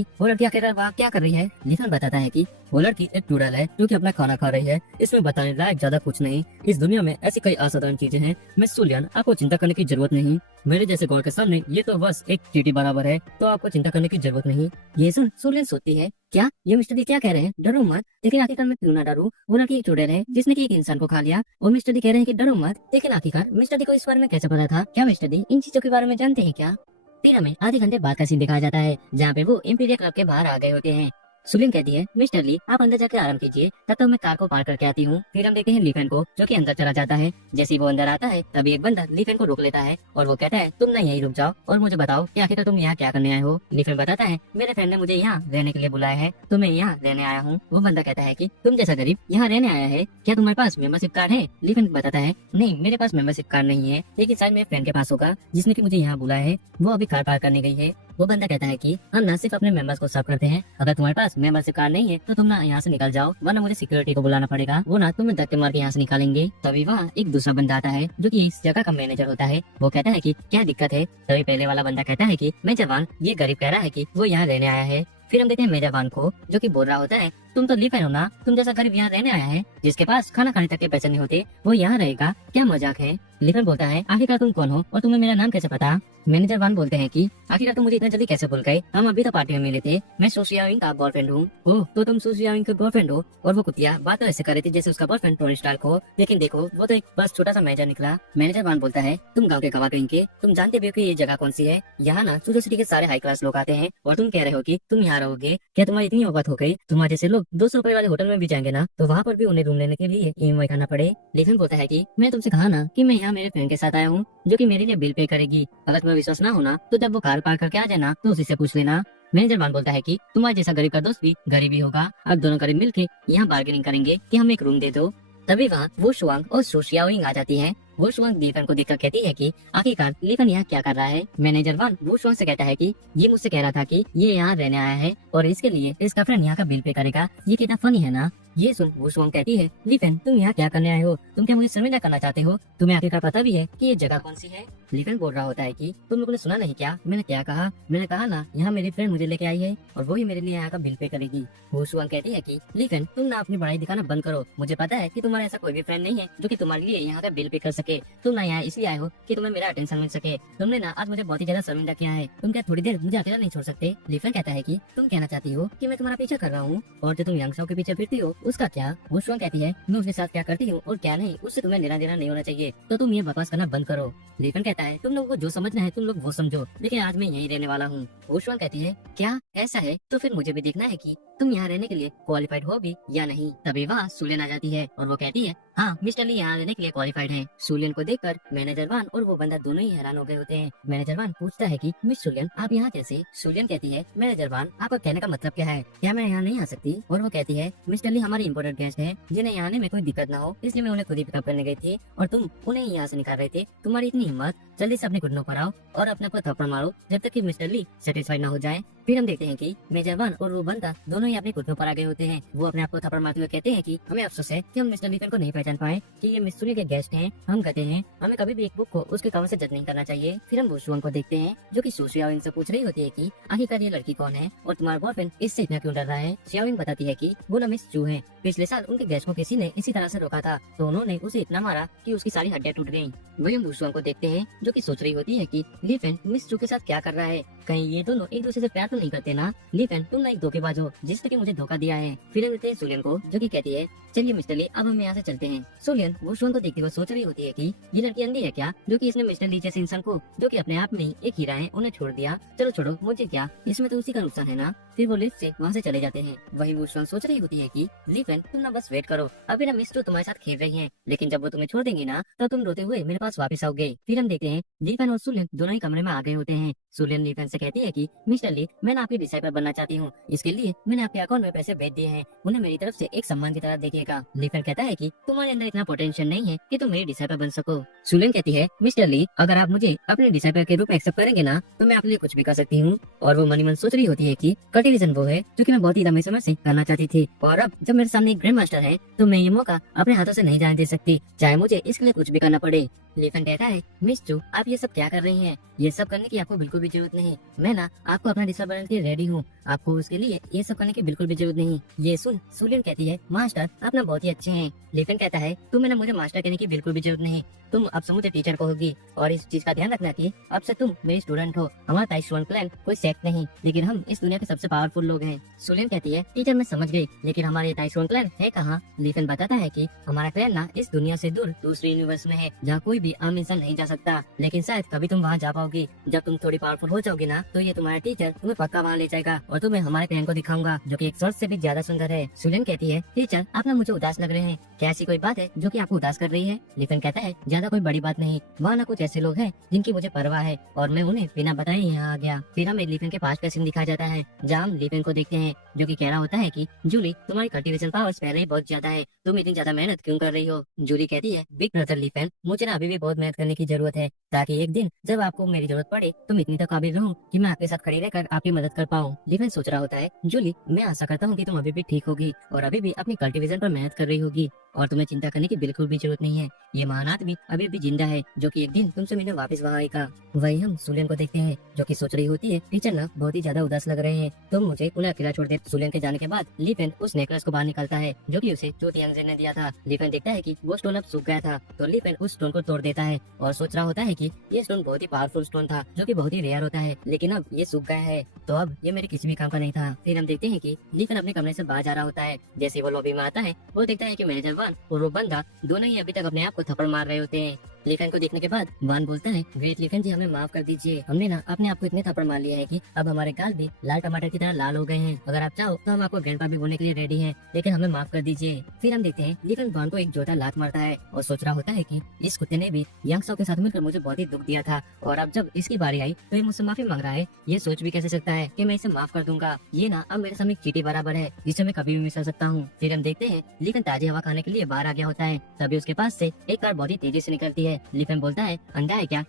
आखिर वहाँ क्या कर रही है? लीफन बताता है कि वो लड़की एक चुड़ैल है जो कि अपना खाना खा रही है। इसमें बताने लायक ज्यादा कुछ नहीं, इस दुनिया में ऐसी कई असाधारण चीजें हैं। मिस सुलियन, आपको चिंता करने की जरूरत नहीं, मेरे जैसे गौर के सामने ये तो बस एक चींटी बराबर है, तो आपको चिंता करने की जरूरत नहीं। ये सुन सुलियन सोचती है, क्या ये मिस्टर डी क्या कह रहे हैं? डरो मत। लेकिन आखिरकार मैं क्यों ना डरूं? वो लड़की एक चुड़ैल है जिसने कि एक इंसान को खा लिया, और मिस्टर डी कह रहे हैं कि डरो मत। लेकिन आखिरकार मिस्टर डी को इस बारे में कैसे पता था? क्या मिस्टर डी इन चीजों के बारे में जानते हैं क्या? फिर हमें आधे घंटे बाद का सीन दिखाया जाता है, जहाँ पे वो इंपीरियल क्लब के बाहर आ गए होते हैं। सुलिन कहती है, मिस्टर ली, आप अंदर जाकर आराम कीजिए, तब तक मैं कार को पार करके आती हूँ। फिर हम देखते हैं लीफेन को, जो कि अंदर चला जाता है। जैसे ही वो अंदर आता है, तभी एक बंदा लीफेन को रोक लेता है, और वो कहता है, तुम ना यहीं रुक जाओ और मुझे बताओ कि आखिर तुम यहाँ क्या करने आए हो? लीफेन बताता है, मेरे फ्रेंड ने मुझे यहाँ रहने के लिए बुलाया है, तो मैं यहाँ रहने आया हूँ। वो बंदा कहता है कि तुम जैसा गरीब यहाँ रहने आया है, क्या तुम्हारे पास मेंबरशिप कार्ड है? लीफेन बताता है, नहीं मेरे पास मेंबरशिप कार्ड नहीं है, लेकिन शायद मेरे फ्रेंड के पास होगा, जिसने की मुझे यहाँ बुलाया है। वो अभी कार पार करने गई है। वो बंदा कहता है कि हम न सिर्फ अपने मेंबर्स को सर्व करते हैं, अगर तुम्हारे पास मेंबरशिप कार्ड नहीं है तो तुम ना यहाँ से निकल जाओ, वरना मुझे सिक्योरिटी को बुलाना पड़ेगा, वो ना तुम्हें धक्के मार के यहाँ से निकालेंगे। तभी वहाँ एक दूसरा बंदा आता है, जो कि इस जगह का मैनेजर होता है। वो कहता है कि क्या दिक्कत है? तभी पहले वाला बंदा कहता है कि मैं जवान, ये गरीब कह रहा है कि वो यहाँ रहने आया है। फिर हम देखते हैं मेजबान को, जो कि बोल रहा होता है, तुम तो लीफेन हो ना, तुम जैसा गरीब यहाँ रहने आया है, जिसके पास खाना खाने तक के पैसे नहीं होते, वो यहाँ रहेगा, क्या मजाक है? लीफेन बोलता है, आखिरकार तुम कौन हो और तुम्हें मेरा नाम कैसे पता? मैनेजर वान बोलते हैं कि आखिरकार तुम मुझे इतना जल्दी कैसे भूल गए? हम अभी तो पार्टी में मिले थे, मैं सोशियाविंग का बॉयफ्रेंड हूँ। ओह, तो तुम सोशियाविंग के बॉयफ्रेंड हो? और वो कुतिया बात तो ऐसे कर रही थी जैसे उसका बॉयफ्रेंड टोनी स्टार्क हो, लेकिन देखो वो तो एक बस छोटा सा मैनेजर निकला। मैनेजर वान बोलता है, तुम गाँव के गवाह कहीं के, तुम जानते भी हो कि ये जगह कौन सी है? यहाँ ना सूजो सिटी के सारे हाई क्लास लोग आते हैं, और तुम कह रहे हो कि तुम यहाँ रहोगे? क्या तुम्हारी इतनी औकात हो गई? तुम्हारे जैसे लोग 200 रुपए वाले होटल में भी जाएंगे ना, तो वहाँ पर भी उन्हें रूम लेने के लिए EMI खाना पड़े। लेकिन बोलता है कि मैं तुमसे कहा ना कि मैं यहाँ मेरे फ्रेंड के साथ आया हूँ, जो कि मेरे लिए बिल पे करेगी। अगर तुम्हें विश्वास ना होना तो जब वो कार पार करके आ जाए ना, तो उसी से पूछ लेना। मैनेजर मान बोलता है कि तुम्हारे जैसा गरीब का दोस्त भी गरीब ही होगा, अब दोनों गरीब मिलके यहाँ बार्गेनिंग करेंगे कि हमें एक रूम दे दो। तभी वहाँ वो शुआंग और सोशियाविंग आ जाती है। वो शुआंग लीफन को देखकर कहती है कि आखिरकार लीफन यहाँ क्या कर रहा है? मैनेजर वान वो शुआंग से कहता है कि ये मुझसे कह रहा था कि ये यहाँ रहने आया है और इसके लिए इसका फ्रेंड यहाँ का बिल पे करेगा। ये कितना फनी है ना? ये सुन वो शुआंग कहती है, लीफन तुम यहाँ क्या करने आए हो? तुम क्या मुझे शर्मिंदा करना चाहते हो? तुम्हें आखिरकार पता भी है कि ये जगह कौन सी है? लीफन बोल रहा होता है कि तुम लोगों ने सुना नहीं क्या? मैंने क्या कहा? मैंने कहा ना यहाँ मेरी फ्रेंड मुझे लेके आई है और वही मेरे लिए यहाँ का बिल पे करेगी। वो शुआंग कहती है कि लीफन तुम ना अपनी बड़ाई दिखाना बंद करो, मुझे पता है कि तुम्हारा ऐसा कोई भी फ्रेंड नहीं है जो कि तुम्हारे लिए यहाँ का बिल पे कर सके। तुम ना यहाँ इसलिए आए हो कि तुम्हें मेरा अटेंशन मिल सके। तुमने ना आज मुझे बहुत ही ज्यादा शर्मिंदा किया है, तुम क्या थोड़ी देर मुझे अकेला नहीं छोड़ सकते? लीफन कहता है कि तुम कहना चाहती हो कि मैं तुम्हारा पीछा कर रहा हूँ, और जो तुम यंगस्टरों के पीछे फिरती हो उसका क्या? वो शुआंग कहती है, मैं उसके साथ क्या करती हूँ और क्या नहीं उससे तुम्हें लेना देना नहीं होना चाहिए, तो तुम ये बकवास करना बंद करो। लीफन कहता है, तुम लोगों को जो समझना है तुम लोग वो समझो, लेकिन आज मैं यहीं रहने वाला हूँ। वो शुआंग कहती है, क्या ऐसा है? तो फिर मुझे भी देखना है कि तुम यहाँ रहने के लिए क्वालिफाइड हो भी या नहीं। तभी वहाँ सुलियन आ जाती है और वो कहती है, हाँ मिस्टर ली यहाँ रहने के लिए क्वालिफाइड है। सुलियन को देखकर मैनेजर वान और वो बंदा दोनों ही हैरान हो गए होते हैं। मैनेजर वान पूछता है कि मिस सुलियन आप यहाँ कैसे? सुलियन कहती है, मैनेजर वान आपका कहने का मतलब क्या है? क्या मैं यहाँ नहीं आ सकती? और वो कहती है, मिस्टर ली हमारी इम्पोर्टेंट गेस्ट है जिन्हें यहाँ आने में कोई दिक्कत ना हो, इसलिए मैं उन्हें खुद ही पिकअप करने गई थी और तुम उन्हें यहाँ से निकाल रहे थे। तुम्हारी इतनी हिम्मत, जल्दी से अपने घुटनों पर आओ और अपने पर थप्पड़ मारो जब तक कि मिस्टर ली सेटिस्फाइड ना हो जाए। फिर हम देखते हैं कि मेजर वन और वो बंदा दोनों ही अपने घुटनों पर आ गए होते हैं। वो अपने आप को थप्पड़ मारते हुए कहते हैं कि हमें अफसोस है कि हम मिस्टर लीफन को नहीं पहचान पाए कि ये मिस सुलियन के गेस्ट हैं। हम कहते हैं हमें कभी भी एक बुक को उसके कवर से जज नहीं करना चाहिए। फिर हम वुशुआंग को देखते हैं जो कि सू शियाओइंग से पूछ रही होती है कि आखिरकार ये लड़की कौन है और तुम्हारा बॉयफ्रेंड इससे इतना क्यों डर रहा है। शियाओइंग बताती है कि वो ना मिस चू है, पिछले साल उनके गैस को किसी ने इसी तरह से रोका था तो उन्होंने उसे इतना मारा कि उसकी सारी हड्डियां टूट गयी। वही हम वुशुआंग को देखते हैं जो कि सोच रही होती है कि ली फेन मिस चू के साथ क्या कर रहा है, कहीं ये दोनों एक दूसरे से प्यार तो नहीं करते ना। ली फेन तुम ना एक धोखेबाज हो जिसने कि मुझे धोखा दिया है। फिर हम मिलते हैं सुलियन को जो कि कहती है चलिए मिस्टर ली अब हम यहाँ से चलते हैं। सुलियन वुशुआंग को देखते हुए सोच रही होती है कि ये लड़की अंधी है क्या जो कि इसने मिस्टर ली जैसे इंसान को जो कि अपने आप में ही एक हीरा है उन्हें छोड़ दिया। चलो छोड़ो मुझे क्या, इसमें तो उसी का नुकसान है ना। फिर वो लिफ्ट से वहाँ से चले जाते हैं। वही वुशुआंग सोच रही होती है कि ली फेन तुम ना बस वेट करो, अभी ना मिस टू तुम्हारे साथ खेल रही है लेकिन जब वो तुम्हें छोड़ देंगी ना तो तुम रोते हुए मेरे पास वापस आओगे। फिर हम देखते हैं ली फेन और सुलियन दोनों ही कमरे में आ गए होते हैं। सुलियन ली फेन से कहती है कि मिस्टर ली मैं ना आपकी डिसाइपल बनना चाहती हूँ, इसके लिए मैंने आपके अकाउंट में पैसे भेज दिए हैं, उन्हें मेरी तरफ से एक सम्मान की तरह देखिएगा। ली फेन कहता है कि तुम्हारे अंदर इतना पोटेंशियल नहीं है कि तुम मेरी डिसाइपल बन सको। सुलियन कहती है मिस्टर ली अगर आप मुझे अपने डिसाइपल के रूप में एक्सेप्ट करेंगे ना तो मैं आपके लिए कुछ भी कर सकती हूँ। और वो मनी मन सोच रही होती है कि कल्टीवेशन वो है जो कि मैं बहुत ही लंबे समय से करना चाहती थी और अब जब मेरे सामने एक ग्रैंड मास्टर है तो मैं ये मौका अपने हाथों से नहीं जाने दे सकती, चाहे मुझे इसके लिए कुछ भी करना पड़े। ली फेन कहता है मिस चू आप ये सब क्या कर रही हैं, ये सब करने की आपको बिल्कुल भी जरूरत नहीं, मैं ना आपको अपना डिसाइपल बनने के लिए रेडी हूँ, आपको उसके लिए ये सब करने की बिल्कुल भी जरूरत नहीं। ये सुन सुलियन कहती है मास्टर आप ना बहुत ही अच्छे हैं। ली फेन कहता है तुम्हें ना मुझे मास्टर कहने की बिल्कुल भी जरूरत नहीं, तुम अब से मुझे टीचर कहोगी और इस चीज का ध्यान रखना कि अब से तुम मेरी स्टूडेंट हो। हमारा ताइक्वांडो क्लैन कोई सेक्ट नहीं लेकिन हम इस दुनिया के सबसे पावरफुल लोग हैं। सुलियन कहती है टीचर मैं समझ गई लेकिन हमारे ताइक्वांडो क्लैन है कहाँ। ली फेन बताता है कि हमारा क्लैन ना इस दुनिया से दूर दूसरे यूनिवर्स में है जहाँ कोई भी आम इंसान नहीं जा सकता, लेकिन शायद कभी तुम वहाँ जा पाओगी। जब तुम थोड़ी पावरफुल हो जाओगी ना तो ये तुम्हारा टीचर तुम्हें पक्का वहाँ ले जाएगा और तुम्हें हमारे क्लैन को दिखाऊंगा जो कि एक स्वर्ग से भी ज्यादा सुंदर है। सुलियन कहती है टीचर आप ना मुझे उदास लग रहे हैं, क्या ऐसी कोई बात है जो कि आपको उदास कर रही है। ली फेन कहता है ज्यादा कोई बड़ी बात नहीं, वहाँ ना कुछ ऐसे लोग हैं जिनकी मुझे परवाह है और मैं उन्हें बिना बताए यहाँ आ गया। फिर हमें ली फेन के पास का सीन दिखाया जाता है जहाँ हम ली फेन को देखते हैं जो कि कह रहा होता है कि जूली तुम्हारी कल्टीवेशन पावर्स पहले ही बहुत ज्यादा है, तुम इतनी ज्यादा मेहनत क्यों कर रही हो। जूली कहती है बिग ब्रदर ली फेन मुझे ना अभी भी बहुत मेहनत करने की जरूरत है ताकि एक दिन जब आपको मेरी जरूरत पड़े तुम इतनी तक काबिल रहूं कि मैं आपके साथ खड़ी रहकर आपकी मदद कर पाऊँ। ली फेन सोच रहा होता है जूली मैं आशा करता हूँ कि तुम अभी भी ठीक होगी और अभी भी अपनी कल्टीवेशन पर मेहनत कर रही होगी और तुम्हें चिंता करने की बिल्कुल भी जरूरत नहीं है, ये महान आदमी अभी भी जिंदा है जो कि एक दिन तुमसे मिलने वापस वहाँ आएगा। वही हम सुलियन को देखते हैं जो कि सोच रही होती है टीचर ना बहुत ही ज्यादा उदास लग रहे हैं, तुम मुझे उन्हें अकेला छोड़ दे। सुलियन के जाने के बाद ली फेन उस नेकलेस को बाहर निकालता है जो कि उसे चोटी अंजर ने दिया था। ली फेन देखता है कि वो स्टोन अब सूख गया था तो ली फेन उस स्टोन को तोड़ देता है और सोच रहा होता है कि ये स्टोन बहुत ही पावरफुल स्टोन था जो कि बहुत ही रेयर होता है लेकिन अब ये सूख गया है तो अब ये मेरे किसी भी काम का नहीं था। फिर हम देखते हैं कि ली फेन अपने कमरे से बाहर जा रहा होता है, जैसे वो लॉबी में आता है वो देखता है कि मैनेजर वान और वो बंदा दोनों ही अभी तक अपने आप को थप्पड़ मार रहे होते हैं। ली फेन को देखने के बाद वान बोलता है ग्रेट ली फेन जी हमें माफ कर दीजिए, हमने ना अपने आप को इतने थप्पड़ मार लिया है कि अब हमारे गाल भी लाल टमाटर की तरह लाल हो गए हैं, अगर आप चाहो तो हम आपको ग्रैंडपा भी बोलने के लिए रेडी हैं लेकिन हमें माफ कर दीजिए। फिर हम देखते हैं ली फेन वान को एक जोता लात मारता है और सोच रहा होता है कि इस कुत्ते ने भी यंगस्टर के साथ मिलकर मुझे बहुत ही दुख दिया था और अब जब इसकी बारी आई तो ये मुझसे माफी मांग रहा है, ये सोच भी कैसे सकता है कि मैं इसे माफ कर दूंगा, ये ना अब मेरे सामने एक चींटी बराबर है जिसे मैं कभी भी मिसल सकता हूँ। फिर हम देखते हैं ली फेन ताजी हवा खाने के लिए बाहर आ गया होता है, तभी उसके पास से एक कार बहुत ही तेजी से निकलती है। ली फेन बोलता है अंधा है क्या,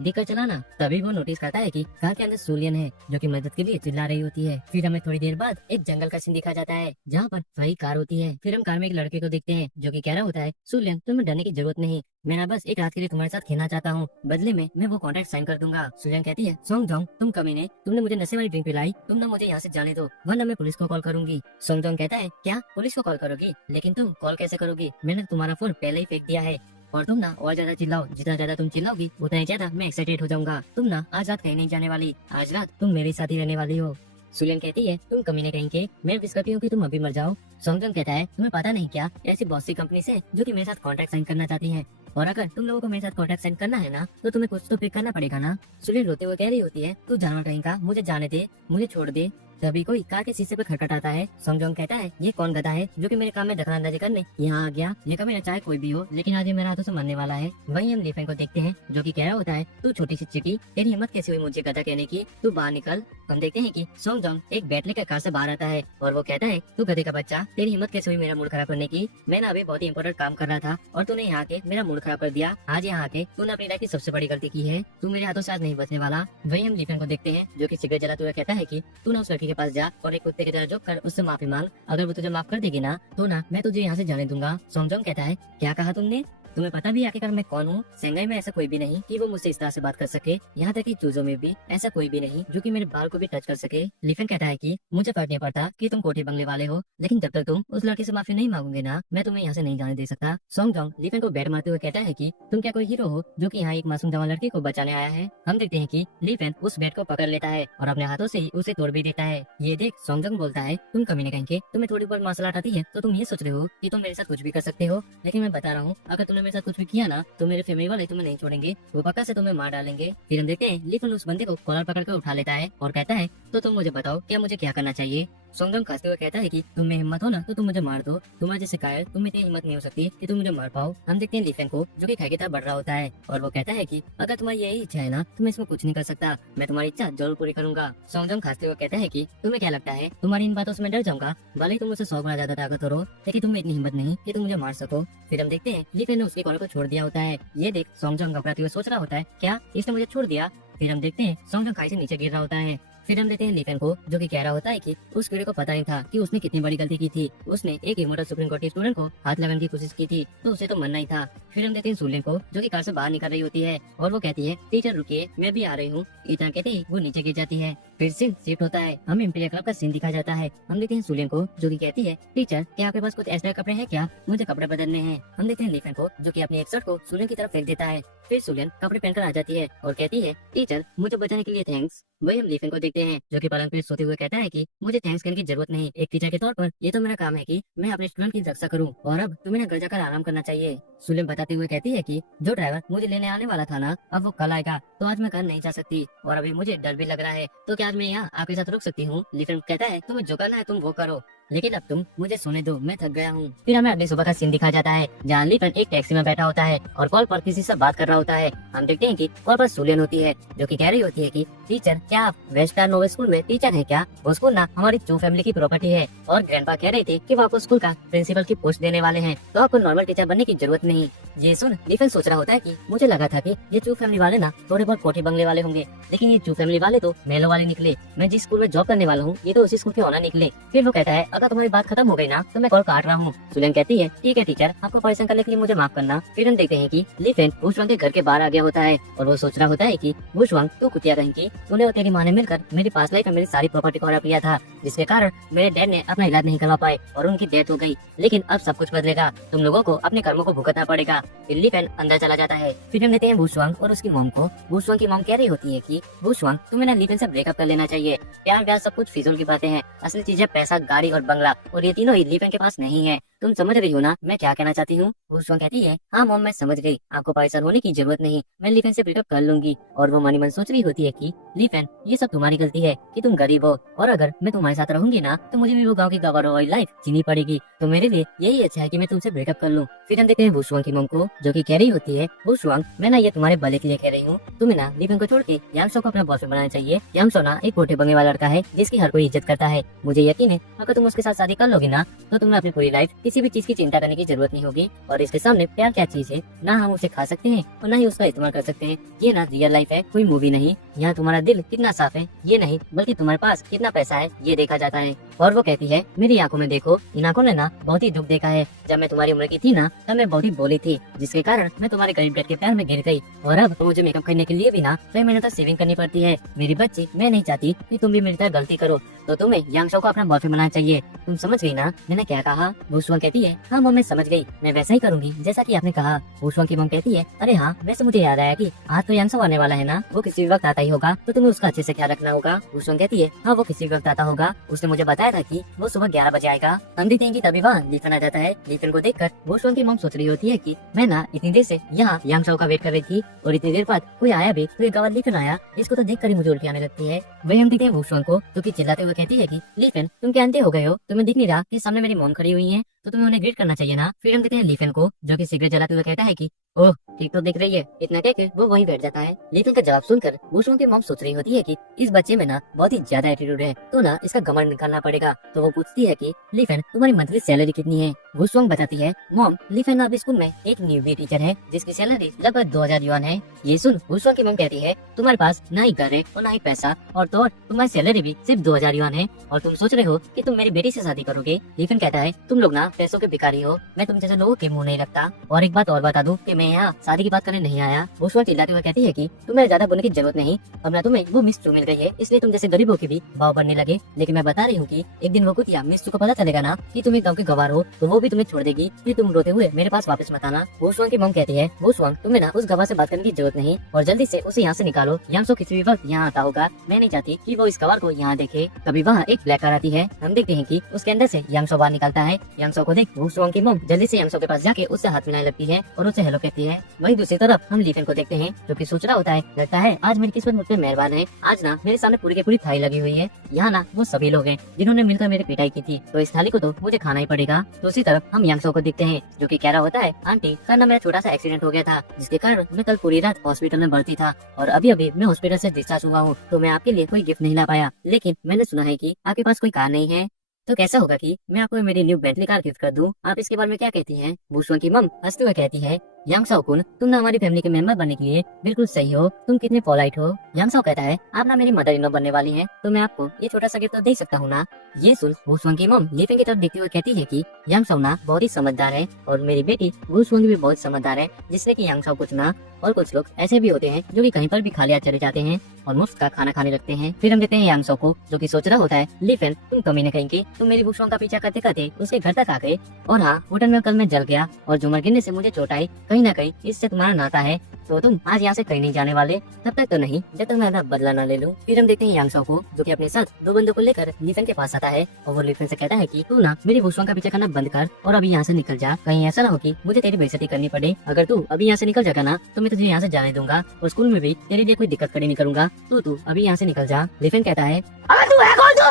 दिक्कत चलाना। तभी वो नोटिस करता है कि कार के अंदर सुलियन है जो कि मदद के लिए चिल्ला रही होती है। फिर हमें थोड़ी देर बाद एक जंगल का सीन दिखा जाता है जहाँ पर वही कार होती है। फिर हम कार में एक लड़के को देखते हैं जो कि कह रहा होता है सुलियन तुम्हें डरने की जरूरत नहीं, मैं ना बस एक रात के लिए तुम्हारे साथ खेलना चाहता हूँ, बदले में मैं वो कॉन्ट्रैक्ट साइन कर दूंगा। सुलियन कहती है सोंग जोंग तुम कमीने, तुमने मुझे नशे वाली ड्रिंक पिलाई, तुम ना मुझे यहाँ से जाने दो वरना मैं पुलिस को कॉल करूंगी। सोंग जोंग कहता है क्या पुलिस को कॉल करोगी, लेकिन तुम कॉल कैसे करोगी, मैंने तुम्हारा फोन पहले ही फेंक दिया है और तुम ना और ज्यादा चिल्लाओ, जितना ज्यादा तुम चिल्लाओगी उतना ही ज्यादा मैं एक्साइटेड हो जाऊंगा। तुम ना आज रात कहीं नहीं जाने वाली, आज रात तुम मेरे साथ ही रहने वाली हो। सुलियन कहती है तुम कमीने कहीं के, मैं विश करती हूँ कि तुम अभी मर जाओ। सोंगजोंग कहता है तुम्हें पता नहीं क्या ऐसी बहुत सी कंपनी से जो कि मेरे साथ कॉन्ट्रैक्ट साइन करना चाहती है और अगर तुम लोगों को मेरे साथ कॉन्ट्रैक्ट साइन करना है ना तो तुम्हें कुछ तो पे करना पड़ेगा ना। सुलियन रोते हुए कह रही होती है तू जानवर कहीं का, मुझे जाने दे, मुझे छोड़ दे। तभी कोई कार के शीशे पर खटखटाता है। सोंगजोंग कहता है ये कौन गधा है जो कि मेरे काम में दखलंदाजी करने यहाँ आ गया, ये कभी चाहे कोई भी हो लेकिन आज ये मेरे हाथों से मरने वाला है। वहीं हम ली फेन को देखते हैं जो कि कह रहा होता है तू छोटी सी चिटी, तेरी हिम्मत कैसे हुई मुझे गधा कहने की, तू बाहर निकल। हम देखते हैं कि सोंगजोंग एक बैट लेकर कार से बाहर आता है और वो कहता है तू गधे का बच्चा, तेरी हिम्मत कैसे हुई मेरा मूड खराब करने की, मैं ना अभी बहुत ही इंपॉर्टेंट काम कर रहा था और तूने यहाँ आके मेरा मूड खराब कर दिया, आज यहाँ आके तूने अपनी लाइफ की सबसे बड़ी गलती की है, तू मेरे हाथों से आज नहीं बचने वाला। वही हम ली फेन को देखते हैं जो कि सिगरेट जलाते हुए कहता है कि तू ना उस लड़की के पास जा और एक कुत्ते की तरह झुक कर उससे माफी मांग, अगर वो तुझे माफ कर देगी ना तो ना मैं तुझे यहाँ से जाने दूंगा। सोंगजोंग कहता है क्या कहा तुमने, तुम्हें पता भी आखिरकार मैं कौन हूँ? शंघाई में ऐसा कोई भी नहीं कि वो मुझसे इस तरह से बात कर सके, यहाँ तक कि चूजों में भी ऐसा कोई भी नहीं जो कि मेरे बाल को भी टच कर सके। लीफेन कहता है कि मुझे फर्क नहीं पड़ता कि तुम कोठी बंगले वाले हो, लेकिन जब तक तुम उस लड़के से माफी नहीं मांगोगे ना, मैं तुम्हें यहाँ से नहीं जाने दे सकता। सोंगजोंग लीफेन को बैट मारते हुए कहता है कि तुम क्या कोई हीरो हो जो कि यहाँ एक मासूम जवान लड़की को बचाने आया है? हम देखते हैं कि लीफेन उस बैट को पकड़ लेता है और अपने हाथों से ही उसे तोड़ भी देता है। ये देख सोंगजोंग बोलता है, तुम कमीने कहीं के, तुम्हें थोड़ी बहुत मार्शल आर्ट आती है तो तुम ये सोच रहे हो कि तुम मेरे साथ कुछ भी कर सकते हो, लेकिन मैं बता रहा हूँ अगर तुमने मेरे साथ कुछ भी किया ना तो मेरे फैमिली वाले तुम्हें नहीं छोड़ेंगे, वो पक्का से तुम्हें मार डालेंगे। फिर हम देखते हैं लीफेन उस बंदे को कॉलर पकड़ कर उठा लेता है और कहता है, तो तुम मुझे बताओ क्या मुझे क्या करना चाहिए? सोंगजोंग खांसते हुए कहता है कि तुम में हिम्मत हो ना तो तुम मुझे मार दो, तुम्हारे जैसे कायर तुम में इतनी हिम्मत नहीं हो सकती कि तुम मुझे मार पाओ। हम देखते हैं लीफेन को जो कि खाई की तरह बढ़ रहा होता है और वो कहता है कि अगर तुम्हारी यही इच्छा है ना तो मैं इसमें कुछ नहीं कर सकता, मैं तुम्हारी इच्छा जरूर पूरी करूंगा। सोंगजोंग खांसते हुए कहता है कि तुम्हें क्या लगता है तुम्हारी इन बातों से मैं डर जाऊंगा? भले ही तुम मुझसे 100 गुना ज्यादा ताकतवर हो, लेकिन तुम में इतनी हिम्मत नहीं कि तुम मुझे मार सको। फिर हम देखते हैं लीफेन ने उसके कॉलर को छोड़ दिया होता है। ये देख सोंगजोंग घबराते हुए सोच रहा होता है, क्या इसने मुझे छोड़ दिया? फिर हम देखते हैं सोंगजोंग खाई से नीचे गिर रहा होता है। फिर हम देखते हैं लीफेन को जो कि कह रहा होता है कि उस कीड़े को पता नहीं था कि उसने कितनी बड़ी गलती की थी, उसने एक इमोर्टल सुप्रीम कोर्ट के स्टूडेंट को हाथ लगाने की कोशिश की थी तो उसे तो मरना ही था। फिर हम देखते हैं सुलेन को जो कि कार से बाहर निकल रही होती है और वो कहती है, टीचर रुकिए मैं भी आ रही हूँ। इतना कहते ही वो नीचे गिर जाती है। फिर सीन शिफ्ट होता है, हमें इंपीरियल क्लब का सीन दिखाया जाता है। हम देखते हैं सुलेन को जो कि कहती है, टीचर क्या आपके पास कुछ ऐसे कपड़े हैं क्या, मुझे कपड़े बदलने हैं। हम देखते हैं लीफेन को जो कि अपनी एक शर्ट को सुलेन की तरफ फेंक देता है। फिर सुलेन कपड़े पहनकर आ जाती है और कहती है, टीचर मुझे बचाने के लिए थैंक्स। वही हम लीफेन को देखते हैं जो कि पलंग पे सोते हुए कहता है कि मुझे थैंक्स कहने की जरूरत नहीं, एक टीचर के तौर पर ये तो मेरा काम है कि मैं अपने स्टूडेंट की रक्षा करूं और अब तुम्हें घर जाकर आराम करना चाहिए। सुलेन बताते हुए कहती है कि जो ड्राइवर मुझे लेने आने वाला था ना अब वो कल आएगा, तो आज मैं घर नहीं जा सकती और अभी मुझे डर भी लग रहा है, तो क्या आज मैं यहाँ आपके साथ रुक सकती हूँ? लीफेन कहता है, तुम्हें जो करना है तुम वो करो, लेकिन अब तुम मुझे सोने दो, मैं थक गया हूँ। फिर हमें अगली सुबह का सीन दिखाया जाता है जहाँ लीफेन एक टैक्सी में बैठा होता है और कॉल पर किसी से बात कर रहा होता है। हम देखते हैं कि कॉल पर सुलेन होती है जो कि कह रही होती है कि टीचर क्या आप वेस्ट स्टार नोवे स्कूल में टीचर हैं क्या? वो स्कूल ना हमारी चू फैमिली की प्रॉपर्टी है और ग्रैंडपा कह रहे थे कि वो आपको स्कूल का प्रिंसिपल की पोस्ट देने वाले हैं, तो आपको नॉर्मल टीचर बनने की जरूरत नहीं। ये सुन लीफेन सोच रहा होता है कि मुझे लगा था कि ये चू फैमिली वाले ना थोड़े बहुत कोठी बंगले वाले होंगे, लेकिन ये चू फैमिली वाले तो मेलो वाले निकले। मैं जिस स्कूल में जॉब करने वाला हूँ ये तो उसी स्कूल के ओनर निकले। फिर वो कहता है, अगर तुम्हारी बात खत्म हो गई ना तो मैं कॉल काट रहा हूँ। सुलेन कहती है, ठीक है टीचर, आपको परेशान करने के लिए मुझे माफ करना। फिर हम देखते हैं कि लीफेन वुशवांग के घर के बाहर आ गया होता है और वो सोच रहा होता है कि वुशवांग तू कुतिया कहीं की, तूने और तेरी माँ ने मिलकर मेरी पास लाइफ में मेरी सारी प्रॉपर्टी को हड़प लिया था, जिसके कारण मेरे डैड ने अपना इलाज नहीं करवा पाए और उनकी डेथ हो गई। लेकिन अब सब कुछ बदलेगा, तुम लोगों को अपने कर्मों को भुगतना पड़ेगा। फिर लीफेन अंदर चला जाता है। फिर हम लेते हैं वुशवांग और उसकी मॉम को। वुशवांग की मॉम कह रही होती है कि वुशवांग तुम्हें ना लीफेन से ब्रेकअप कर लेना चाहिए, प्यार व्यार सब कुछ फिजूल की बातें हैं, असली चीजें पैसा, गाड़ी और बंगला, और ये तीनों ही लीफेन के पास नहीं है। तुम समझ रही हो ना मैं क्या कहना चाहती हूँ? वुशवांग कहती है, हाँ मॉम मैं समझ गई, आपको परेशान होने की जरूरत नहीं, मैं लीफेन से ब्रेकअप कर लूंगी। और वो मन ही मन सोच रही होती है कि लीफेन ये सब तुम्हारी गलती है कि तुम गरीब हो, और अगर मैं तुम्हारे साथ रहूंगी ना तो मुझे भी वो गाँव की गवार वाली लाइफ जीनी पड़ेगी, तो मेरे लिए यही अच्छा है कि मैं तुमसे ब्रेकअप कर लूँ। फिर हम देखते हैं वुशवांग की मॉम को जो कि कह रही होती है, वुशवांग मैं ना ये तुम्हारे भले के लिए कह रही हूँ, तुम्हें ना लीफेन को छोड़ के यांगसो को अपना बॉयफ्रेंड बनाना चाहिए। यांगसो ना एक कोठे बंगले वाला लड़का है जिसकी हर कोई इज्जत करता है, मुझे यकीन है अगर तुम उसके साथ शादी कर लोगी ना तो तुम्हें अपनी पूरी लाइफ किसी भी चीज की चिंता करने की जरूरत नहीं होगी, और इसके सामने प्यार क्या चीज है, ना हम उसे खा सकते हैं और ना ही उसका इस्तेमाल कर सकते हैं। ये ना रियल लाइफ है, कोई मूवी नहीं। यहाँ तुम्हारा दिल कितना साफ है ये नहीं, बल्कि तुम्हारे पास कितना पैसा है ये देखा जाता है। और वो कहती है, मेरी आंखों में देखो, इन आंखों ने ना बहुत ही दुख देखा है। जब मैं तुम्हारी उम्र की थी ना तब मैं बहुत ही बोली थी, जिसके कारण मैं तुम्हारे गरीब डैड के प्यार में गिर गई, और अब मुझे मेकअप करने के लिए भी ना कई महीनों तक सेविंग करनी पड़ती है। मेरी बच्ची, मैं नहीं चाहती कि तुम भी मेरी तरह गलती करो, तो तुम्हें यांगसो को अपना बॉयफ्रेंड बनाना चाहिए। तुम समझ गई ना मैंने क्या कहा? वुशवांग कहती है, हाँ मॉम मैं समझ गई, मैं वैसा ही करूंगी जैसा कि आपने कहा। वुशवांग की मॉम कहती है, अरे हाँ वैसे मुझे याद आया कि आज तो यांगसो आने वाला है ना, वो किसी भी वक्त आता ही होगा, तो तुम्हें उसका अच्छे से ख्याल रखना होगा। वुशवांग कहती है, हाँ वो किसी भी वक्त आता होगा, उसने मुझे बताया था कि वो सुबह 11 बजे आएगा। हम देखते हैं कि तभी वहाँ लीफेन आ जाता है। लीफेन को देखकर वुशवांग की मॉम सोच रही होती है कि मैं ना इतनी देर से यहाँ यांगसो का वेट कर रही थी और इतनी देर बाद कोई आया भी, तो एक गवार लीफेन आया, इसको तो देखकर ही मुझे उल्टी आने लगती है। वही हम देखते हैं वुशवांग को जो कि चिल्लाते हुए कहती है कि लीफेन तुम क्या अंधे हो गए हो, तुम्हें दिख नहीं रहा कि सामने मेरी मॉम खड़ी हुई है, तो तुम्हें उन्हें ग्रीट करना चाहिए ना। फिर हम देखते हैं लीफेन को जो कि सिगरेट जलाते हुए कहता है कि ओह ठीक तो दिख रही है, इतना कह के वो वहीं बैठ जाता है। लीफेन का जवाब सुनकर वुशवांग की मॉम सोच रही होती है कि इस बच्चे में ना बहुत ही ज्यादा एटीट्यूड है, तो ना इसका घमंड निकालना पड़ेगा। तो वो पूछती है कि लीफेन तुम्हारी मंथली सैलरी कितनी है? वुशवांग बताती है, मॉम लीफेन अब स्कूल में एक न्यूबी टीचर है जिसकी सैलरी लगभग 2000 युआन है। ये सुन वुशवांग की मॉम कहती है, तुम्हारे पास ना ही घर है और ना ही पैसा, और तो और तुम्हारी सैलरी भी सिर्फ 2000 युआन है, और तुम सोच रहे हो कि तुम मेरी बेटी से शादी करोगे। लीफेन कहता है, तुम लोग ना पैसों के भिखारी हो, मैं तुम जैसे लोगों के मुंह नहीं लगता। और एक बात और बता दूं कि मैं यहाँ शादी की बात करने नहीं आया। वो स्वर चिल्लाते हुए कहती है कि तुम्हें ज्यादा बोलने की जरूरत नहीं, अब ना तुम्हें वो मिस चू मिल गई है, इसलिए तुम जैसे गरीबों के भी भाव बढ़ने लगे। लेकिन मैं बता रही हूँ कि एक दिन वो कुतिया मिस चू को पता चलेगा ना कि तुम एक गाँव के गवार हो, तो वो भी तुम्हें छोड़ देगी। फिर तुम रोते हुए मेरे पास वापस मत आना। वो स्वांग की मॉम कहती है, वो स्वांग तुम्हें ना उस गवार से बात करने की जरूरत नहीं और जल्दी से उसे यहाँ से निकालो। यांगसो किसी भी वक्त यहाँ आता होगा, मैं नहीं चाहती कि वो इस गवार को यहाँ देखे। कभी वहाँ एक ब्लैक कार आती है, हम देखते हैं कि उसके अंदर से यांगसो बाहर निकलता है। यांगसो को देख वो स्वांग की मॉम जल्दी से यांगसो के पास जाके उससे हाथ मिलाने लगती है और उसे हेलो कहती है। वहीं दूसरी तरफ हम लीफेन को देखते हैं जो कि सोच रहा होता है, लगता है आज मेरी किस्मत मुझ पे मेहरबान है, आज ना मेरे सामने पूरी की पूरी थाली लगी हुई है। यहाँ ना वो सभी लोग हैं जिन्होंने मिलकर मेरी पिटाई की थी, तो इस थाली को तो मुझे खाना ही पड़ेगा। दूसरी तरफ हम यांगसो को देखते हैं जो कि कह रहा होता है, आंटी कल ना मेरा छोटा सा एक्सीडेंट हो गया था, जिसके कारण मैं कल पूरी रात हॉस्पिटल में भर्ती था और अभी अभी मैं हॉस्पिटल से डिस्चार्ज हुआ हूँ, तो मैं आपके लिए कोई गिफ्ट नहीं ला पाया। लेकिन मैंने सुना है कि आपके पास कोई कार नहीं है, तो कैसा होगा कि मैं आपको मेरी न्यू बेंटली कार गिफ्ट कर दूं? आप इसके बारे में क्या कहती हैं? वुशुआंग की मम हंसते हुए कहती है, यांगसाओ कुन तुम ना हमारी फैमिली के मेंबर बनने के लिए बिल्कुल सही हो, तुम कितने पोलाइट हो। यांगसाओ कहता है, आप ना मेरी मदर इन लॉ बनने वाली हैं, तो मैं आपको ये छोटा सा गिफ्ट तो दे सकता हूँ ना। ये सुन वुशुआंग की मम लीफेंग की तरफ देखते हुए कहती है कि यांगसाओ ना बहुत ही समझदार है और मेरी बेटी वुशुआंग भी बहुत समझदार है, जिससे कि यांगसाओ को चुना। और कुछ लोग ऐसे भी होते हैं जो कि कहीं पर भी खालिया चले जाते हैं और मुफ्त का खाना खाने लगते हैं। फिर हम देखते हैं यांगसो को जो कि सोच रहा होता है, लीफेन तुम कमी न कहेंगे, तुम मेरी वुशुआंग का पीछा करते करते उसके घर तक आ गए और हाँ होटल में कल मैं जल गया और झूमर गिरने से मुझे चोट आई, कहीं ना कहीं इससे तुम्हारा नाता है, तो तुम आज यहाँ से कहीं नहीं जाने वाले, तब तक तो नहीं जब तक मैं अपना बदला न ले लूं। फिर हम देखते हैं यांगसो को जो कि अपने साथ दो बंदों को लेकर लीफेन के पास आता है और वो लीफेन से कहता है कि तू ना मेरी वुशुआंग का पीछा करना बंद कर और अभी यहाँ से निकल जा, कहीं ऐसा ना हो कि मुझे तेरी बेइज्जती करनी पड़े। अगर तू अभी यहाँ से निकल जाएगा ना तो मैं तुझे यहाँ से जाने दूंगा और स्कूल में भी तेरे लिए कोई दिक्कत खड़ी नहीं करूंगा, तो तू अभी यहाँ से निकल जा। लीफेन कहता है,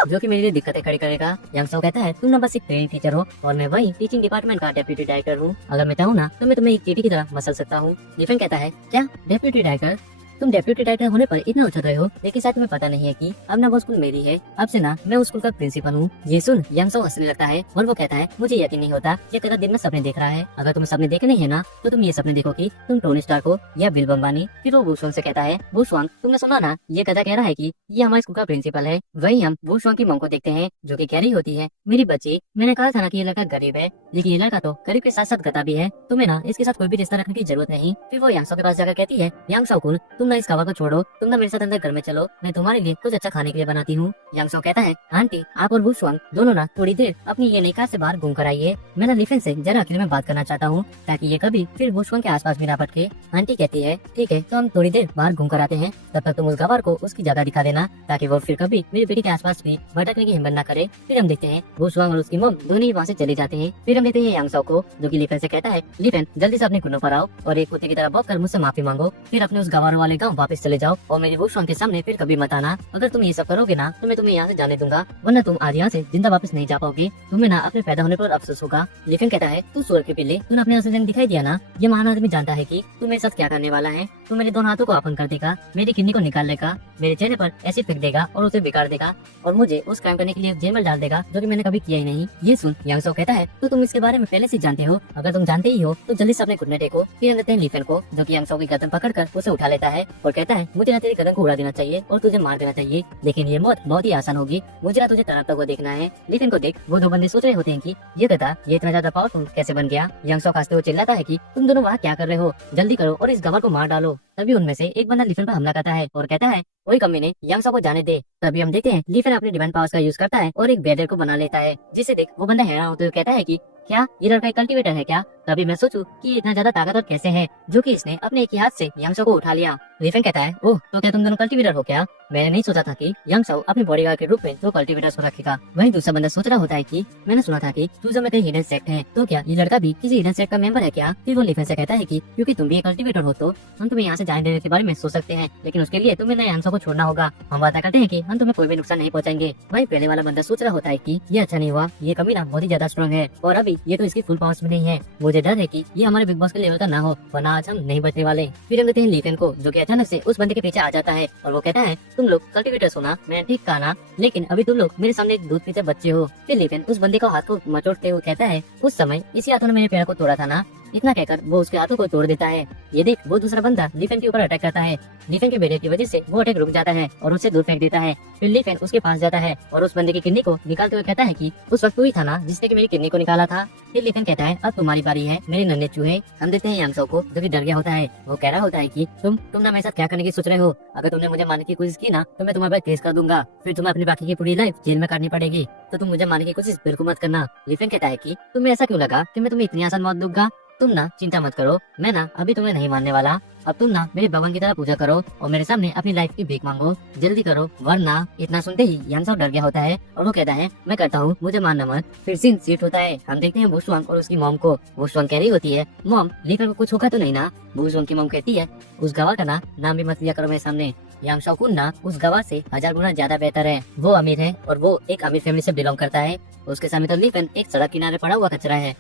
जो कि मेरे लिए दिक्कतें खड़ी करेगा। यांगसो कहता है, तुम ना बस एक ट्रेनिंग टीचर हो और मैं वही टीचिंग डिपार्टमेंट का डेप्यूटी डायरेक्टर हूँ, अगर मैं चाहूँ ना तो मैं तुम्हें एक चीटी की तरह मसल सकता हूँ। लीफेन कहता है, क्या डेप्यूटी डायरेक्टर? तुम डेप्यूटी डायरेक्टर होने पर इतना उछल रहे हो, लेकिन शायद तुम्हें पता नहीं है कि अब ना वो स्कूल मेरी है, अब से ना मैं उस स्कूल का प्रिंसिपल हूँ। ये सुन यांगसो हंसने लगता है और वो कहता है, मुझे यकीन नहीं होता ये कदा दिन में सपने देख रहा है, अगर तुम्हें सपने देखने है ना तो तुम ये सपने देखो कि तुम टोनी स्टार्क हो या बिल अंबानी। फिर वो वुशुआंग से कहता है, वुशुआंग तुमने सुना ना ये कदा कह रहा है कि ये हमारे स्कूल का प्रिंसिपल है। वही हम वुशुआंग की मॉम को देखते हैं जो कि कह रही होती है, मेरी बच्ची मैंने कहा था ना कि ये लड़का गरीब है, लेकिन ये लड़का तो गरीब के साथ साथ गधा भी है, तुम्हें ना इसके साथ कोई भी रिश्ता रखने की जरूरत नहीं। फिर वो यांगसो के पास जाकर कहती है, यांगसो कुन तुम ना इस कवा को छोड़ो, तुम ना मेरे साथ अंदर घर में चलो, मैं तुम्हारे लिए कुछ अच्छा खाने के लिए बनाती हूँ। यांगसो कहता है, आंटी आप और वुशुआंग दोनों ना थोड़ी देर अपनी ये नई कार से बाहर घूम कर आइए, मैं ना लीफेन से जरा अकेले में बात करना चाहता हूँ ताकि ये कभी फिर वुशुआंग के आसपास भी ना भटके। आंटी कहती है, ठीक है तो हम थोड़ी देर बाहर घूम कर आते हैं, तब तक तुम उस गवार को उसकी जगह दिखा देना ताकि वो फिर कभी मेरी बेटी के आसपास भी भटकने की हिम्मत न करे। फिर हम देखते हैं वुशुआंग और उसकी मॉम दोनों ही वहाँ से चले जाते हैं। फिर हम देखते हैं यांगसो को जो कि लीफेन से कहता है, लीफेन जल्दी से अपने घुटनों पर आओ और एक कुत्ते की तरह भौंक कर मुझसे माफी मांगो, फिर अपने उस गवारों वाले गाँव वापस चले जाओ और मेरी वुशुआंग के सामने फिर कभी मत आना। अगर तुम ये सब करोगे ना तो मैं तुम्हें यहाँ से जाने दूंगा, वरना तुम आज यहाँ से जिंदा वापस नहीं जा पाओगे, तुम्हें ना अपने पैदा होने पर अफसोस होगा। लेकिन कहता है, तू सूअर के पिल्ले तूने अपने असली रंग दिखाई दिया ना, ये महान आदमी जानता है कि तू मेरे साथ क्या करने वाला है, तू मेरे दोनों हाथों को अपन कर देगा, मेरी किडनी को निकाल लेगा, मेरे चेहरे पर एसिड फेंक देगा और उसे बिगाड़ देगा और मुझे उस काम करने के लिए जेल में डाल देगा जो कि मैंने कभी किया ही नहीं। ये सुन यांगसो कहता है, तो तुम इसके बारे में पहले से जानते हो, अगर तुम जानते ही हो तो जल्दी से अपने घुटने टेको। फिर लेते हैं लीफेन को जो कि यांगसो की गर्दन पकड़कर उसे उठा लेता है और कहता है, मुझे ना तेरी गर्दन को उड़ा देना चाहिए और तुझे मार देना चाहिए, लेकिन ये मौत बहुत ही आसान होगी, मुझे ना तुझे तड़पता हुआ देखना है। लीफेन को देख वो दो बंदे सोच रहे होते हैं कि ये गधा ये इतना ज्यादा पावरफुल कैसे बन गया। यांगसो खांसते हुए चिल्लाता है कि तुम दोनों वहाँ क्या कर रहे हो, जल्दी करो और इस गवार को मार डालो। तभी उनमें से एक बंदा लीफेन पर हमला करता है और कहता है, वही कमी ने यांगसो को जाने दे। तभी हम देखते हैं लीफेन अपने डिवाइन पावर्स का यूज करता है और एक बैरियर को बना लेता है, जिसे देख वो बंदा हैरान होते हुए कहता है कि क्या ये लड़का कल्टीवेटर है क्या? तभी मैं सोचूं कि ये इतना ज्यादा ताकतवर कैसे है जो कि इसने अपने एक ही हाथ से यांगसो को उठा लिया। लीफेन कहता है, ओह तो क्या तुम दोनों कल्टीवेटर हो क्या? मैंने नहीं सोचा था कि यांगसो अपने बॉडीगार्ड के रूप में दो कल्टीवेटर्स को रखेगा। वहीं दूसरा बंदा सोच रहा होता है कि मैंने सुना था कि चूजो में कई हिडन सेक्ट है, तो क्या ये लड़का भी किसी हिडन सेक्ट का मेंबर है क्या? फिर वो लीफेन से कहता है कि क्योंकि तुम भी एक कल्टीवेटर हो तो हम तुम्हें यहाँ से जाने देने के बारे में सोच सकते हैं, लेकिन उसके लिए तुम्हें नए यांगसो को छोड़ना होगा। हम वादा करते हैं कि हम तुम्हें कोई भी नुकसान नहीं पहुंचाएंगे। वही पहले वाला बंदा सोच रहा होता है कि ये अच्छा नहीं हुआ, ये कमीना बहुत ही ज्यादा स्ट्रॉन्ग है और अभी ये तो इसकी फुल पावर्स में नहीं है, मुझे डर है कि ये हमारे बिग बॉस के लेवल का ना हो, वरना आज हम नहीं बचने वाले। फिर हम देखते हैं लीफेन को जो कि अचानक से उस बंदे के पीछे आ जाता है और वो कहता है, तुम लोग कल्टीवेटर्स हो ना, मैंने ठीक कहा ना, लेकिन अभी तुम लोग मेरे सामने एक दूध पीते बच्चे हो। फिर लीफेन उस बंदे का हाथ को मचोड़ते हुए कहता है, उस समय इसी हाथों ने मेरे पैर को तोड़ा था ना, इतना कहकर वो उसके हाथों को तोड़ देता है। ये देख वो दूसरा बंदा लीफेन के ऊपर अटैक करता है। लीफेन के बेटे की वजह से वो अटैक रुक जाता है और उसे दूर फेंक देता है। फिर लीफेन उसके पास जाता है और उस बंदे की किडनी को निकालते हुए कहता है कि उस वक्त तू ही था ना जिसने की मेरी किडनी को निकाला था। फिर लीफेन कहता है अब तुम्हारी बारी है मेरे नन्हे चूहे। हम देखते हैं यांगसो को जो कि डर गया होता है। वो कह रहा होता है कि तुम ना मेरे साथ क्या करने की सोच रहे हो। अगर तुमने मुझे मारने की कोशिश की ना तो मैं तुम्हारे पर केस कर दूंगा। फिर तुम्हें अपनी बाकी की पूरी लाइफ जेल में काटनी पड़ेगी। तो तुम मुझे मारने की कोशिश बिल्कुल मत करना। लीफेन कहता है कि तुम्हें ऐसा क्यों लगा कि मैं तुम्हें इतनी आसान मौत दूंगा। तुम ना चिंता मत करो, मैं ना अभी तुम्हें नहीं मारने वाला। अब तुम ना मेरे भगवान की तरह पूजा करो और मेरे सामने अपनी लाइफ की भीख मांगो। जल्दी करो वरना। इतना सुनते ही यांगसो डर गया होता है और वो कहता है मैं करता हूँ, मुझे मारना मत। फिर सीन शिफ्ट होता है। हम देखते हैं वुशुआंग और उसकी मॉम को। वुशुआंग कह रही होती है मॉम लीफेन को कुछ होगा तो नहीं ना। वुशुआंग की मॉम कहती है उस गवाह का ना नाम भी मत लिया करो मेरे सामने। यांगसो कुन ना उस गवाह से 1000 गुना ज्यादा बेहतर है। वो अमीर है और वो एक अमीर फैमिली से बिलोंग करता है। उसके सामने तो लीफेन एक सड़क किनारे पड़ा हुआ कचरा है।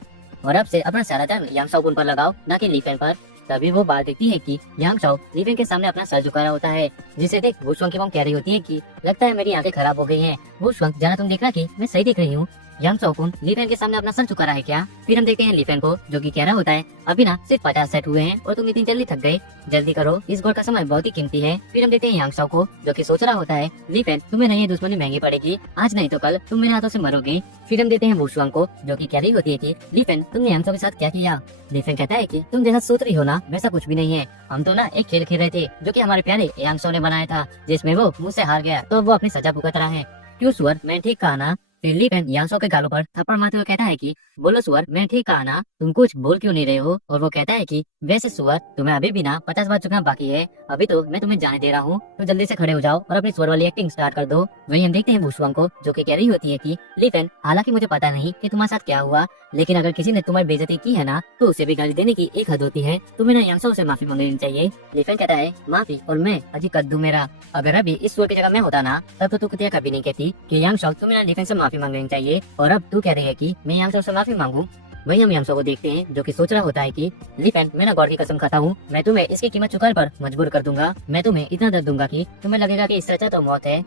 और अब से अपना सारा ध्यान यांगसो कुन पर लगाओ, ना कि लीफेन पर। तभी वो बात देखती है कि यांगसो लीफेन के सामने अपना सर झुका रहा होता है, जिसे देख वुशुआंग की मॉम कह रही होती है कि लगता है मेरी आंखें खराब हो गई हैं। वुशुआंग जाना तुम देखना कि मैं सही देख रही हूँ। यांगसो कुन लीफेन के सामने अपना सर झुका रहा है क्या। फिर हम देखते हैं लीफेन को जो कि कह रहा होता है अभी ना सिर्फ 50 सेट हुए हैं और तुम इतनी जल्दी थक गए। जल्दी करो, इस गोल का समय बहुत ही कीमती है। फिर हम देखते हैं यांगसो को जो कि सोच रहा होता है लीफेन तुम्हें नहीं, ये दुश्मनी महंगी पड़ेगी, आज नहीं तो कल तुम मेरे हाथों से मरोगे। फिर हम देखते हैं वुशुआंग को जो कि कह रही होती है कि लीफेन तुमने यांगसो के साथ क्या किया। लीफेन कहता है कि तुम जैसा सोच रही हो ना वैसा कुछ भी नहीं है। हम तो ना एक खेल खेल रहे थे जो कि हमारे प्यारे यांगसो ने बनाया था, जिसमें वो मुझसे हार गया तो वो अपनी सजा भुगत रहा है। क्यों सुअर, मैं ठीक कहा ना। फिर लीफेन यांगसो के गालों पर थप्पड़ मारते हुए कहता है कि बोलो सुअर, मैं ठीक कहा ना, तुम कुछ बोल क्यों नहीं रहे हो। और वो कहता है कि वैसे सुअर तुम्हें अभी भी ना 50 बार चुकना बाकी है, अभी तो मैं तुम्हें जाने दे रहा हूँ, तो जल्दी से खड़े हो जाओ और अपनी सुअर वाली एक्टिंग स्टार्ट कर दो। वहीं हम देखते हैं वुशुआंग को जो कि कह रही होती है कि लीफेन हालांकि मुझे पता नहीं कि तुम्हारे साथ क्या हुआ, लेकिन अगर किसी ने तुम्हारी बेइज्जती की है ना तो उसे भी गाली देने की एक हद होती है। तुम्हें ना यांगसो से माफी मांग लेनी चाहिए। लीफेन कहता है माफी, और मैं अजी कद्दू मेरा। अगर अभी इस सुअर की जगह मैं होता ना तब तो तू कुतिया कभी नहीं कहती कि यांगसो तुम्हें ना लीफेन से माफी मांग लेनी चाहिए, और अब तू कह रही है कि मैं यांगसो से माफी मांगू। वहीं हम यांगसो को देखते हैं जो कि सोच रहा होता है कि लीफेन मैं ना गॉड की कसम खाता हूँ, मैं तुम्हें इसकी कीमत चुकाने पर मजबूर कर दूंगा। मैं तुम्हें इतना दर्द दूंगा कि तुम्हें लगेगा कि इससे अच्छा तो मौत है।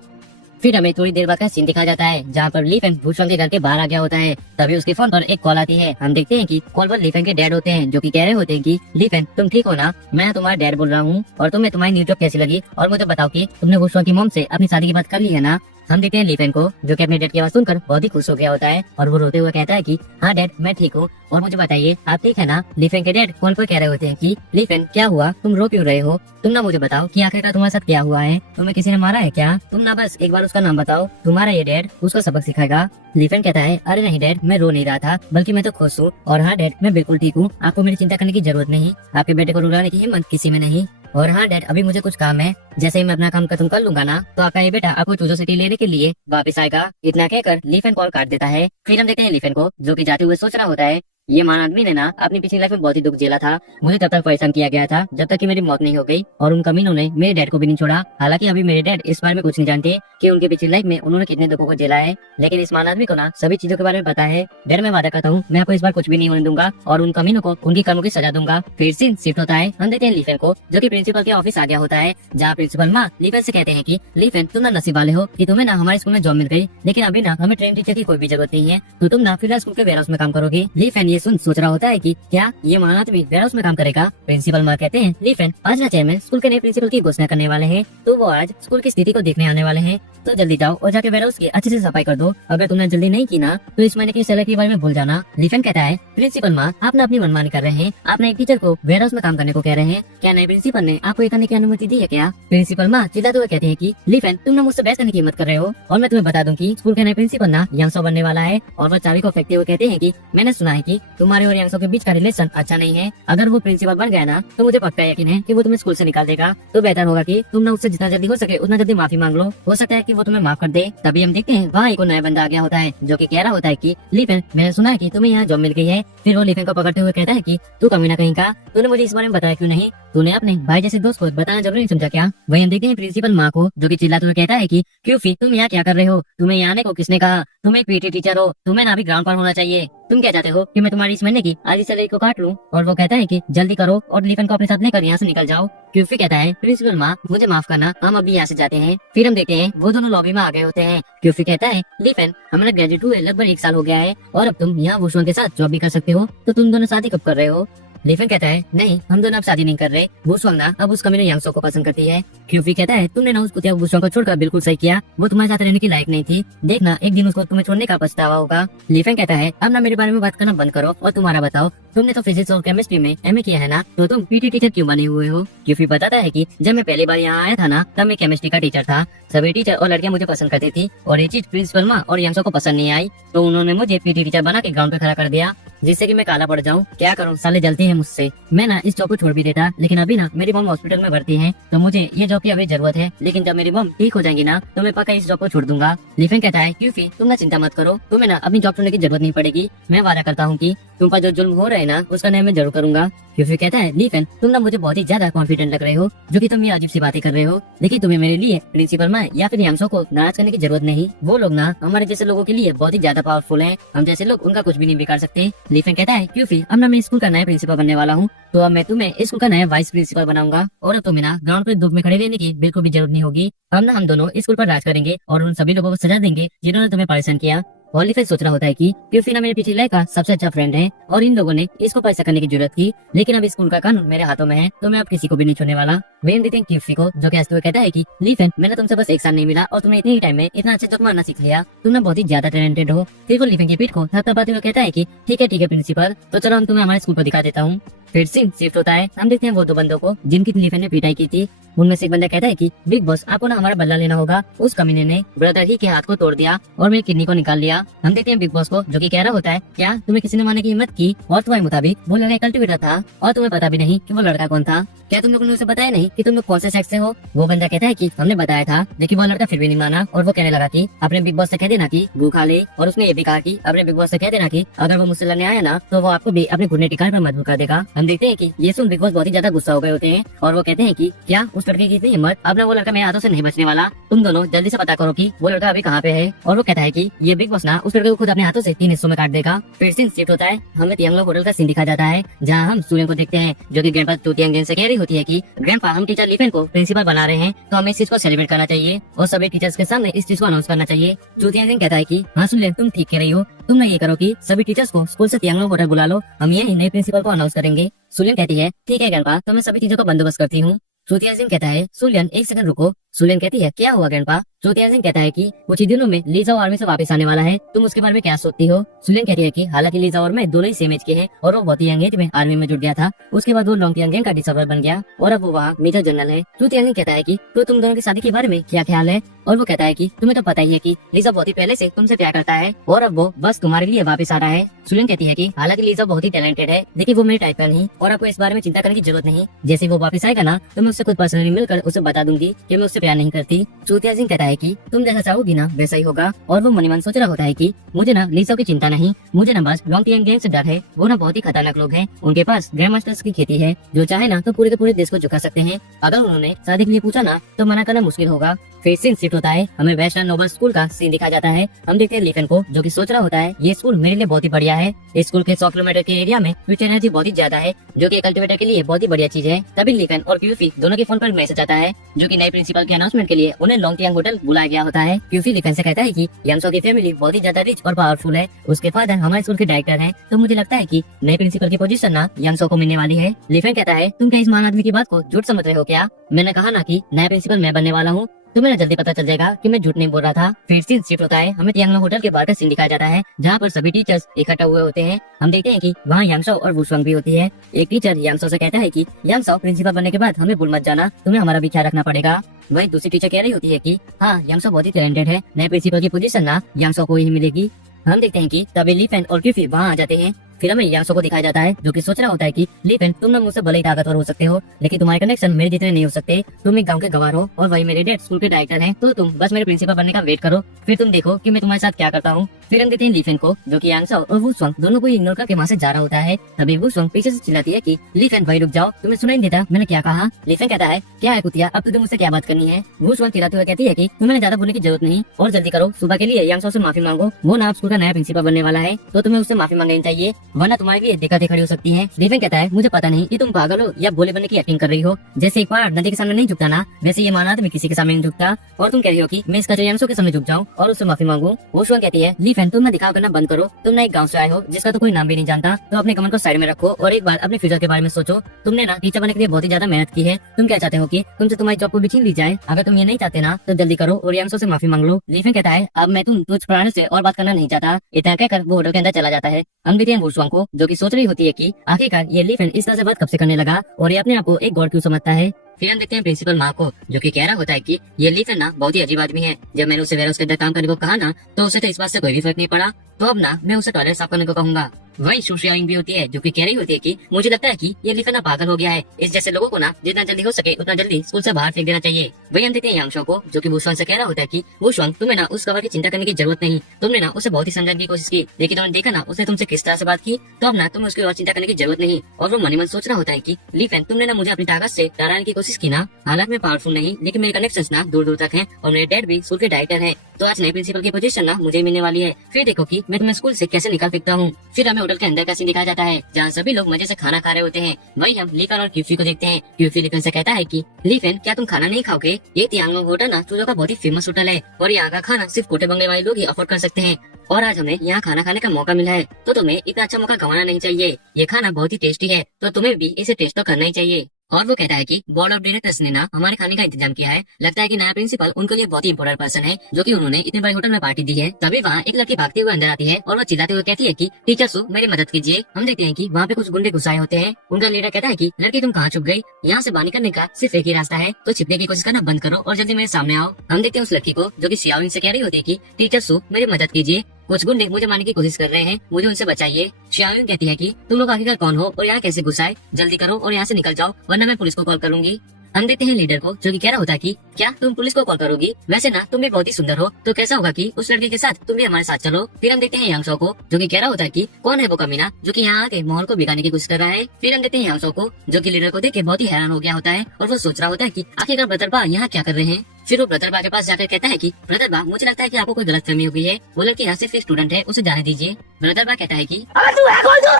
फिर हमें थोड़ी देर बाद का सीन दिखाया जाता है जहाँ पर लीफेन वुशुआंग के घर के बाहर आ गया होता है। तभी उसके फोन पर एक कॉल आती है। हम देखते हैं कि कॉल पर लीफेन के डैड होते हैं जो कि कह रहे होते हैं कि लीफेन तुम ठीक हो ना, मैं तुम्हारा डैड बोल रहा हूँ और तुम्हें तुम्हारी न्यू जॉब कैसी लगी, और मुझे बताओ कि तुमने वुशुआंग की मॉम से अपनी शादी की बात कर ली है ना। हम देखते हैं लीफेन को जो कि अपने डैड की आवाज सुनकर बहुत ही खुश हो गया होता है और वो रोते हुए कहता है कि हाँ डैड मैं ठीक हूँ, और मुझे बताइए आप ठीक है ना। लीफेन के डैड कॉल पर कह रहे होते हैं कि लीफेन क्या हुआ, तुम रो क्यों रहे हो, तुम ना मुझे बताओ कि आखिरकार तुम्हारे साथ क्या हुआ है, तुम्हें किसी ने मारा है क्या, तुम ना बस एक बार उसका नाम बताओ, तुम्हारा ये डैड उसको सबक सिखाएगा। लीफेन कहता है अरे नहीं डैड, मैं रो नहीं रहा था, बल्कि मैं तो खुश हूँ, और हाँ डैड मैं बिल्कुल ठीक हूँ, आपको मेरी चिंता करने की जरूरत नहीं, आपके बेटे को रुलाने की हिम्मत किसी में नहीं। और हाँ डैड अभी मुझे कुछ काम है, जैसे ही मैं अपना काम खत्म कर लूंगा ना तो आपका ये बेटा आपको चूजो सिटी लेने के लिए वापस आएगा। इतना कहकर लीफेन कॉल काट देता है। फिर हम देखते हैं लीफेन को जो कि जाते हुए सोच रहा होता है ये महान आदमी ने ना अपनी पिछली लाइफ में बहुत ही दुख झेला था, मुझे तब तक परेशान किया गया था जब तक कि मेरी मौत नहीं हो गई, और उन कमीनों ने मेरे डैड को भी नहीं छोड़ा। हालांकि अभी मेरे डैड इस बारे में कुछ नहीं जानते कि उनकी पिछली लाइफ में उन्होंने कितने दुखों को झेला है, लेकिन इस महान आदमी को ना सभी चीजों के बारे में पता है। डैड मैं वादा करता हूँ मैं आपको इस बार कुछ भी नहीं होने दूंगा और उन कमीनों को उनकी कर्मों की सजा दूंगा। फिर सीन शिफ्ट होता है। हम देखते हैं लीफेन को जो कि प्रिंसिपल के ऑफिस आ गया होता है, जहाँ प्रिंसिपल माँ लीफेन से कहते हैं कि लीफेन तुम ना नसीब वाले हो कि तुम्हें ना हमारे स्कूल में जॉब मिल गई, लेकिन अभी ना हमें ट्रेन टीचर की कोई भी जरूरत नहीं है, तो तुम ना फिर स्कूल के वेयर हाउस में काम करोगे। लीफेन ये सुन सोच रहा होता है कि क्या ये महान आदमी वेयर हाउस में काम करेगा। प्रिंसिपल माँ कहते हैं लीफेन आज ना चेयरमैन स्कूल के नए प्रिंसिपल की घोषणा करने वाले हैं, तो वो आज स्कूल की स्थिति को देखने आने वाले हैं, तो जल्दी जाओ और जाके वेयर हाउस की अच्छे से सफाई कर दो। अगर तुमने जल्दी नहीं की ना तो इस महीने की सैलरी के बारे में भूल जाना। लीफेन कहता है प्रिंसिपल माँ आप ना अपनी मनमानी कर रहे हैं, आप ना एक टीचर को वेयर हाउस में काम करने को कह रहे हैं, क्या नए प्रिंसिपल ने आपको ये करने की अनुमति दी है क्या। प्रिंसिपल माँ चिल्लाते हुए कहते हैं कि लीफेन तुम ना मुझसे बहस करने की हिम्मत कर रहे हो, और मैं तुम्हें बता दूं कि स्कूल के नए प्रिंसिपल ना यांगसो बनने वाला है। और वो चाबी को फेंकते हुए कहते हैं कि मैंने सुना है कि तुम्हारे और यांगसो के बीच का रिलेशन अच्छा नहीं है, अगर वो प्रिंसिपल बन गया ना तो मुझे पक्का यकीन है कि वो तुम्हें स्कूल से निकाल देगा, तो बेहतर होगा कि तुम ना उससे जितना जल्दी हो सके उतना जल्दी माफी मांग लो, हो सकता है कि वो तुम्हें माफ कर दे। तभी हम देखते हैं वहाँ एक नया बंदा आ गया होता है जो कि कह रहा होता है कि लीफेन मैंने सुना है कि तुम्हें यहाँ जॉब मिल गई है। फिर वो लीफेन को पकड़ते हुए कहता है कि तू कमीना कहीं का, तूने मुझे इस बारे में बताया क्यों नहीं, तूने अपने भाई जैसे दोस्त को बताना जरूरी नहीं समझा क्या। वहीं हम देखते हैं प्रिंसिपल माँ को जो कि चिल्लाते हुए कहता है कि क्यों तुम यहाँ क्या कर रहे हो, तुम्हें यहाँ आने को किसने कहा, तुम एक पीटी टीचर हो, तुम्हें ना भी ग्राउंड पर होना चाहिए, तुम क्या चाहते हो कि मैं तुम्हारी इस महीने की आधी सैलरी को काट लूं। और वो कहता है कि जल्दी करो और लीफेन को अपने साथ लेकर यहाँ से निकल जाओ। क्यूफी कहता है प्रिंसिपल माँ मुझे माफ करना, हम अभी यहाँ से जाते हैं। फिर हम देखते हैं वो दोनों लॉबी में आ गए होते हैं। क्यूफी कहता है लीफेन हमारा ग्रेजुएट हुए लगभग 1 साल हो गया है और अब तुम यहाँ वुशुआंग के साथ जॉब भी कर सकते हो, तो तुम दोनों शादी कब कर रहे हो। लीफन कहता है नहीं, हम दोनों अब शादी नहीं कर रहे। वुसवांग ना अब उस कमीने यांगसो को पसंद करती है। क्यूफी कहता है तुमने ना उस कुतिया वुसवांग को छोड़कर बिल्कुल सही किया, वो तुम्हारे साथ रहने की लायक नहीं थी। देखना एक दिन उसको तुम्हें छोड़ने का पछतावा होगा। लीफन कहता है अब ना मेरे बारे में बात करना बंद करो और तुम्हारा बताओ, तुमने तो फिजिक्स और केमिस्ट्री में एमए किया है ना, तो तुम पीटी टीचर क्यों बने हुए हो? क्यूफी बताता है कि जब मैं पहली बार यहाँ आया था ना, तब मैं केमिस्ट्री का टीचर था। सभी टीचर और लड़कियां मुझे पसंद करती थी और ये चीज प्रिंसिपल माँ और यांगसो को पसंद नहीं आई, तो उन्होंने मुझे पीटी टीचर बना के ग्राउंड पे खड़ा कर दिया, जिससे कि मैं काला पड़ जाऊं। क्या करूं, साले जलते हैं मुझसे। मैं ना इस जॉब को छोड़ भी देता, लेकिन अभी ना मेरी मॉम हॉस्पिटल में भर्ती है, तो मुझे ये जॉब की अभी जरूरत है। लेकिन जब मेरी मॉम ठीक हो जाएंगी ना, तो मैं पक्का इस जॉब को छोड़ दूंगा। लीफन कहता है क्यूफी तुम ना चिंता मत करो, तुम्हें ना अपनी जॉब छोड़ने की जरूरत नहीं पड़ेगी। मैं वादा करता हूँ कि तुम पर जो जुल्म हो रहा है ना, उसका न्याय मैं जरूर करूंगा। क्यूफी कहता है लीफन तुम ना मुझे बहुत ही ज्यादा कॉन्फिडेंट लग रहे हो, जो कि तुम ये अजीब सी बातें कर रहे हो। लेकिन तुम्हें मेरे लिए प्रिंसिपल माँ या फिर यांगसो को नाराज करने की जरूरत नहीं। वो लोग ना हमारे जैसे लोगों के लिए बहुत ही ज्यादा पावरफुल हैं, हम जैसे लोग उनका कुछ भी नहीं बिगाड़ सकते। लीफन कहता है क्यूफी अब ना मैं स्कूल का नया प्रिंसिपल बनने वाला हूँ, तो अब मैं तुम्हें स्कूल का नया वाइस प्रिंसिपल बनाऊंगा और अब तुम्हें ना ग्राउंड पे धूप में खड़े रहने की बिल्कुल भी जरूरत नहीं होगी। अब ना हम दोनों स्कूल पर राज करेंगे और उन सभी लोगों को सजा देंगे जिन्होंने तुम्हें परेशान किया। और लीफन सोच रहा होता है कि क्यूफी ना मेरे पिछली लाइफ का सबसे अच्छा फ्रेंड है और इन लोगों ने इसको पैसा करने की जरूरत की, लेकिन अब स्कूल का कानून मेरे हाथों में है, तो मैं अब किसी को भी नहीं छोड़ने वाला। वेन देते हैं क्यूफी को, जो कि हंसते हुए कहता है कि लीफन मैंने तुमसे बस एक साल नहीं मिला और तुमने इतने ही टाइम में इतना अच्छा जोक मारना सीख लिया, तुम ना बहुत ही ज्यादा टैलेंटेड हो। फिर वो लीफन की पीठ को थपथपाते हुए कहता है कि ठीक है प्रिंसिपल, तो चलो हम तुम्हें हमारे स्कूल को दिखा देता हूँ। फिर सीन शिफ्ट होता है, हम देखते हैं वो दो बंदों को जिनकी लीफन ने पिटाई की थी। उनमें से एक बंदा कहता है कि बिग बॉस आपको ना हमारा बदला लेना होगा, उस कमीने ने ब्रदर ही के हाथ को तोड़ दिया और मेरी किडनी को निकाल लिया। हम देखते हैं बिग बॉस को, जो कि कह रहा होता है क्या तुम्हें किसी ने मारने की हिम्मत की, और तुम्हारे मुताबिक वो लड़का कल्टिवेटर था और तुम्हें पता भी नहीं कि वो लड़का कौन था। क्या तुम लोगों ने उसे बताया नहीं कि तुम लोग कौन से सेक्स से हो? वो बंदा कहता है कि हमने बताया था, लेकिन वो लड़का फिर भी नहीं माना और वो कहने लगा कि अपने बिग बॉस से कह देना कि वो खा ले, और उसने ये भी कहा कि अपने बिग बॉस से कह देना कि अगर वो मुझसे लड़ने आया ना, तो वो आपको भी अपने घुटने टिकाने पर मजबूर कर देगा। हम देखते हैं कि ये सुन बिग बॉस बहुत ही ज्यादा गुस्सा हो गए होते हैं और वो कहते हैं कि क्या उस लड़के की इतनी हिम्मत, अब ना वो लड़का मेरे हाथों से नहीं बचने वाला, तुम दोनों जल्दी से पता करो कि वो लड़का अभी कहाँ पे है। और वो कहता है कि ये बिग बॉस ना उस लड़के को खुद अपने हाथों से 3 हिस्सों में काट देगा। फिर सीन शिफ्ट होता है, हमें तियांगलो होटल का सीन दिखा जाता है, जहाँ हम सूर्य को देखते हैं, जो कि ग्रैंडपा चोटियांग से कह रही होती है कि ग्रैंडपा हम टीचर लीफन को प्रिंसिपल बना रहे हैं, तो हमें इस चीज को सेलिब्रेट करना चाहिए और सभी टीचर्स के सामने इस चीज को अनाउंस करना चाहिए। चोटियांग कहता है कि हाँ सूर्य तुम ठीक कह रही हो, तुम ना ये करो कि सभी टीचर्स को स्कूल से तियांगलो होटल बुला लो, हम यही नए प्रिंसिपल को अनाउंस करेंगे। सुलियन कहती है ठीक है ग्रैंडपा, तो मैं सभी चीजों का बंदोबस्त करती हूँ। चोटिया सिंह कहता है सुलियन एक सेकंड रुको। सुलियन कहती है क्या हुआ ग्रैंडपा? चोटिया सिंह कहता है कि कुछ ही दिनों में लीजा आर्मी से वापस आने वाला है, तुम उसके बारे में क्या सोचती हो? सुलियन कहती है कि हालांकि लीजा और मैं दोनों ही सेम एज के हैं और वो बहुत ही यंग एज में आर्मी में जुट गया था, उसके बाद वो लोंगटियांग गैंग का डिसर्वर बन गया और अब वो वहाँ मेजर जनरल है। चोटिया सिंह कहता है कि तो तुम दोनों की शादी के बारे में क्या ख्याल है? और वो कहता है कि तुम्हें तो पता ही है कि लीजा बहुत ही पहले से तुमसे प्यार करता है और अब वो बस तुम्हारे लिए वापस आ रहा है। सुलियन कहती है कि हालांकि लीजा बहुत ही टैलेंटेड है, लेकिन वो मेरे टाइप का नहीं और आपको इस बारे में चिंता करने की जरूरत नहीं, जैसे वो वापस आएगा ना, तो मैं उससे खुद पर्सनली मिलकर उसे बता दूंगी कि मैं उससे प्यार नहीं करती। चोटिया सिंह कहता है कि तुम जैसा चाहोगी ना वैसा ही होगा और वो मन ही मन सोच रहा होता है कि मुझे ना लीजा की चिंता नहीं, मुझे ना बस लोंगटियांग गैंग से डर है। वो ना बहुत ही खतरनाक लोग हैं, उनके पास ग्रैंड मास्टर्स की खेती है, जो चाहे ना तो पूरे के पूरे देश को झुका सकते हैं। अगर उन्होंने शादी के लिए पूछा ना, तो मना करना मुश्किल होगा। फिर सीन शिफ्ट होता है, हमें वेस्टर्न नोबल स्कूल का सीन दिखा जाता है। हम देखते हैं लीफन को, जो कि सोच रहा होता है ये स्कूल मेरे लिए बहुत ही बढ़िया है, इस स्कूल के 100 किलोमीटर के एरिया में फ्यूचर एनर्जी बहुत ही ज्यादा है, जो कि कल्टिवेटर के लिए बहुत ही बढ़िया चीज है। तभी लीफन और क्यूफी दोनों के फोन पर मैसेज आता है, जो कि नए प्रिंसिपल के अनाउंसमेंट के लिए उन्हें लोंगटियांग होटल बुलाया गया होता है। क्यूफी लीफन से कहता है कि यांगसो की फैमिली बहुत ही ज्यादा रिच और पावरफुल है, उसके फादर हमारे स्कूल के डायरेक्टर हैं, तो मुझे लगता है कि नए प्रिंसिपल की पोजीशन ना यांगसो को मिलने वाली है। लीफन कहता है तुम क्या इस महान आदमी की बात को झूठ समझ रहे हो क्या? मैंने कहा ना कि नया प्रिंसिपल मैं बनने वाला हूँ, तुम्हें ना जल्दी पता चल जाएगा कि मैं झूठ नहीं बोल रहा था। फिर सीन शिफ्ट होता है, हमें तियांगलो होटल के बाहर का सीन दिखाया जाता है, जहाँ पर सभी टीचर्स इकट्ठा हुए होते हैं। हम देखते हैं कि वहाँ यांगसो और वुसवांग भी होती है। एक टीचर यांगसो से कहता है कि यांगसो प्रिंसिपल बनने के बाद हमें भूल मत जाना, तुम्हें हमारा भी ख्याल रखना पड़ेगा। वही दूसरी टीचर कह रही होती है कि हाँ यांगसो बहुत ही टैलेंटेड है, नए प्रिंसिपल की पोजीशन ना यांगसो को ही मिलेगी। हम देखते हैं कि तभी लीफन और क्यूफी वहाँ आ जाते हैं। फिर हमें यांगसो को दिखाया जाता है, जो कि सोच रहा होता है कि लीफन तुम ना मुझसे भले ही ताकतवर हो सकते हो, लेकिन तुम्हारे कनेक्शन मेरे जितने नहीं हो सकते, तुम एक गांव के गवार हो और वही मेरे डैड स्कूल के डायरेक्टर हैं, तो तुम बस मेरे प्रिंसिपल बनने का वेट करो, फिर तुम देखो कि मैं तुम्हारे साथ क्या करता हूँ। फिर हम देखते हैं लीफन को, जो कि यांगसो और वुसवांग दोनों को इग्नोर करके वहाँ से जा रहा होता है। तभी वुसवांग पीछे से चिल्लाती है कि लीफन भाई रुक जाओ, तुम्हें सुनाई नहीं देता मैंने क्या कहा? लीफन कहता है क्या है कुतिया, अब तुझे मुझसे क्या बात करनी है? वुसवांग चिल्लाते हुए कहती है कि तुम्हें ज्यादा बोलने की जरूरत नहीं और जल्दी करो, सुबह के लिए यांगसो से माफी मांगो, वो ना स्कूल का नया प्रिंसिपल बनने वाला है, तो तुम्हें उससे माफी मांगनी चाहिए। वरना तुम्हारी भी दिक्कतें खड़ी हो सकती हैं। लिफेन कहता है मुझे पता नहीं कि तुम पागल हो या भोले बनने की एक्टिंग कर रही हो। जैसे एक बार नदी के सामने नहीं झुकता ना, वैसे ये माना आदमी किसी के सामने नहीं झुकता। और तुम कह रही हो कि मैं इसका यांसो के सामने झुक जाऊं और उससे माफी मांगू। वुशुआंग कहती है लिफेन तुम ना दिखावा करना बंद करो, तुम ना एक गाँव से आए हो जिसका तो कोई नाम भी नहीं जानता, तो अपने कमर को साइड में रखो और एक बार अपने फ्यूचर के बारे में सोचो। तुमने ना टीचर बनने के लिए बहुत ही ज्यादा मेहनत की है, तुम क्या चाहते हो कि तुमसे तुम्हारी जॉब को भी छीन ली जाए? अगर तुम ये नहीं चाहते ना तो जल्दी करो और यांसो से माफी मांग लो। लिफेन कहता है अब मैं तुझ पुराने से और बात करना नहीं चाहता। इतना कहकर वो होटल के अंदर चला जाता है। हम देखते हैं वुशुआंग को जो कि सोच रही होती है कि आखिरकार ये लिफेन इस तरह से बात कब से करने लगा और ये अपने आप को एक गॉड क्यों समझता है। फिर हम देखते हैं प्रिंसिपल माँ को जो कि कह रहा होता है कि ये लिफेन ना बहुत ही अजीब आदमी है। जब मैंने उसे वेयरहाउस के अंदर काम करने को कहा ना तो उसे तो इस बात से कोई भी फर्क नहीं पड़ा, तो अब ना मैं उसे टॉयलेट साफ करने को कहूंगा। वही सुशियाइंग भी होती है जो कि कह रही होती है कि मुझे लगता है कि ये लिफेन ना पागल हो गया है। इस जैसे लोगों को ना जितना जल्दी हो सके उतना जल्दी स्कूल से बाहर फेंक देना चाहिए। वही हम देखते हैं यांगशो को जो कि वुशुआंग से कह रहा होता है कि वुशुआंग तुम्हें ना उस कवर की चिंता करने की जरूरत नहीं, तुमने ना उसे बहुत ही समझाने की कोशिश की लेकिन तुमने देखा ना उसने तुमसे किस तरह से बात की, तो अब ना तुम्हें उसकी और चिंता करने की जरूरत नहीं। और वो मन ही मन सोच रहा होता है कि लिफेन तुमने ना मुझे अपनी ताकत से डराने की कोशिश की ना, हालांकि मैं पावरफुल नहीं लेकिन मेरे कनेक्शंस ना दूर दूर तक हैं और मेरे डैड भी स्कूल के डायरेक्टर हैं, तो आज नए प्रिंसिपल की पोजीशन ना मुझे मिलने वाली है। फिर देखो कि मैं तुम्हें स्कूल से कैसे निकाल फेंकता हूँ। फिर हमें होटल के अंदर का सीन दिखाया जाता है जहाँ सभी लोग मजे से खाना खा रहे होते हैं। वही हम लिफेन और क्यूफी को देखते हैं। क्यूफी लिफेन से कहता है कि लिफेन क्या तुम खाना नहीं खाओगे? ये तियांगलोंग होटल ना चूजों का बहुत ही फेमस होटल है और यहाँ का खाना सिर्फ कोटे बंगले वाले लोग ही अफोर्ड कर सकते हैं और आज हमें यहाँ खाना खाने का मौका मिला है, तो तुम्हें इतना अच्छा मौका गंवाना नहीं चाहिए। ये खाना बहुत ही टेस्टी है तो तुम्हें भी इसे टेस्ट तो करना ही चाहिए। और वो कहता है कि बोर्ड ऑफ डायरेक्टर्स ने ना हमारे खाने का इंतजाम किया है, लगता है कि नया प्रिंसिपल उनके लिए बहुत ही इंपोर्टेंट पर्सन है जो कि उन्होंने इतने बड़े होटल में पार्टी दी है। तभी वहाँ एक लड़की भागते हुए अंदर आती है और वो चिल्लाते हुए कहती है कि टीचर सु मेरी मदद कीजिए। हम देखते हैं कि वहाँ पे कुछ गुंडे घुसाए होते हैं। उनका लीडर कहता है कि लड़की तुम कहाँ छुप गई? यहाँ से बाहर निकलने का सिर्फ एक ही रास्ता है, तो छिपने की कोशिश करना बंद करो और जल्दी मेरे सामने आओ। हम देखते हैं उस लड़की को जो की शियाओइंग से कह रही होती है कि टीचर सु मेरी मदद कीजिए, कुछ गुंडे मुझे मारने की कोशिश कर रहे हैं, मुझे उनसे बचाइए। शियाओइंग कहती है कि तुम लोग आखिरकार कौन हो और यहाँ कैसे घुसाए? जल्दी करो और यहाँ से निकल जाओ वरना मैं पुलिस को कॉल करूंगी। हम देखते हैं लीडर को जो कि कह रहा होता है कि क्या तुम पुलिस को कॉल करोगी? वैसे ना तुम भी बहुत ही सुंदर हो, तो कैसा होगा कि उस लड़की के साथ तुम भी हमारे साथ चलो। फिर हम देखते हैं यांगसो को जो कि कह रहा होता है कि कौन है वो कमीना जो कि यहाँ आके माहौल को बिगाड़ने की कोशिश कर रहा है। फिर हम देखते हैं यांगसो को जो कि लीडर को देख के बहुत ही हैरान हो गया होता है और वो सोच रहा होता है कि आखिरकार ब्रदर बा यहाँ क्या कर रहे हैं। फिर वो ब्रदर बा के पास जाकर कहता है कि ब्रदर बा मुझे लगता है कि आपको कोई गलतफहमी हो गई है, वो लड़की यहाँ सिर्फ स्टूडेंट है, उसे जाने दीजिए। ब्रदर बा कहता है कि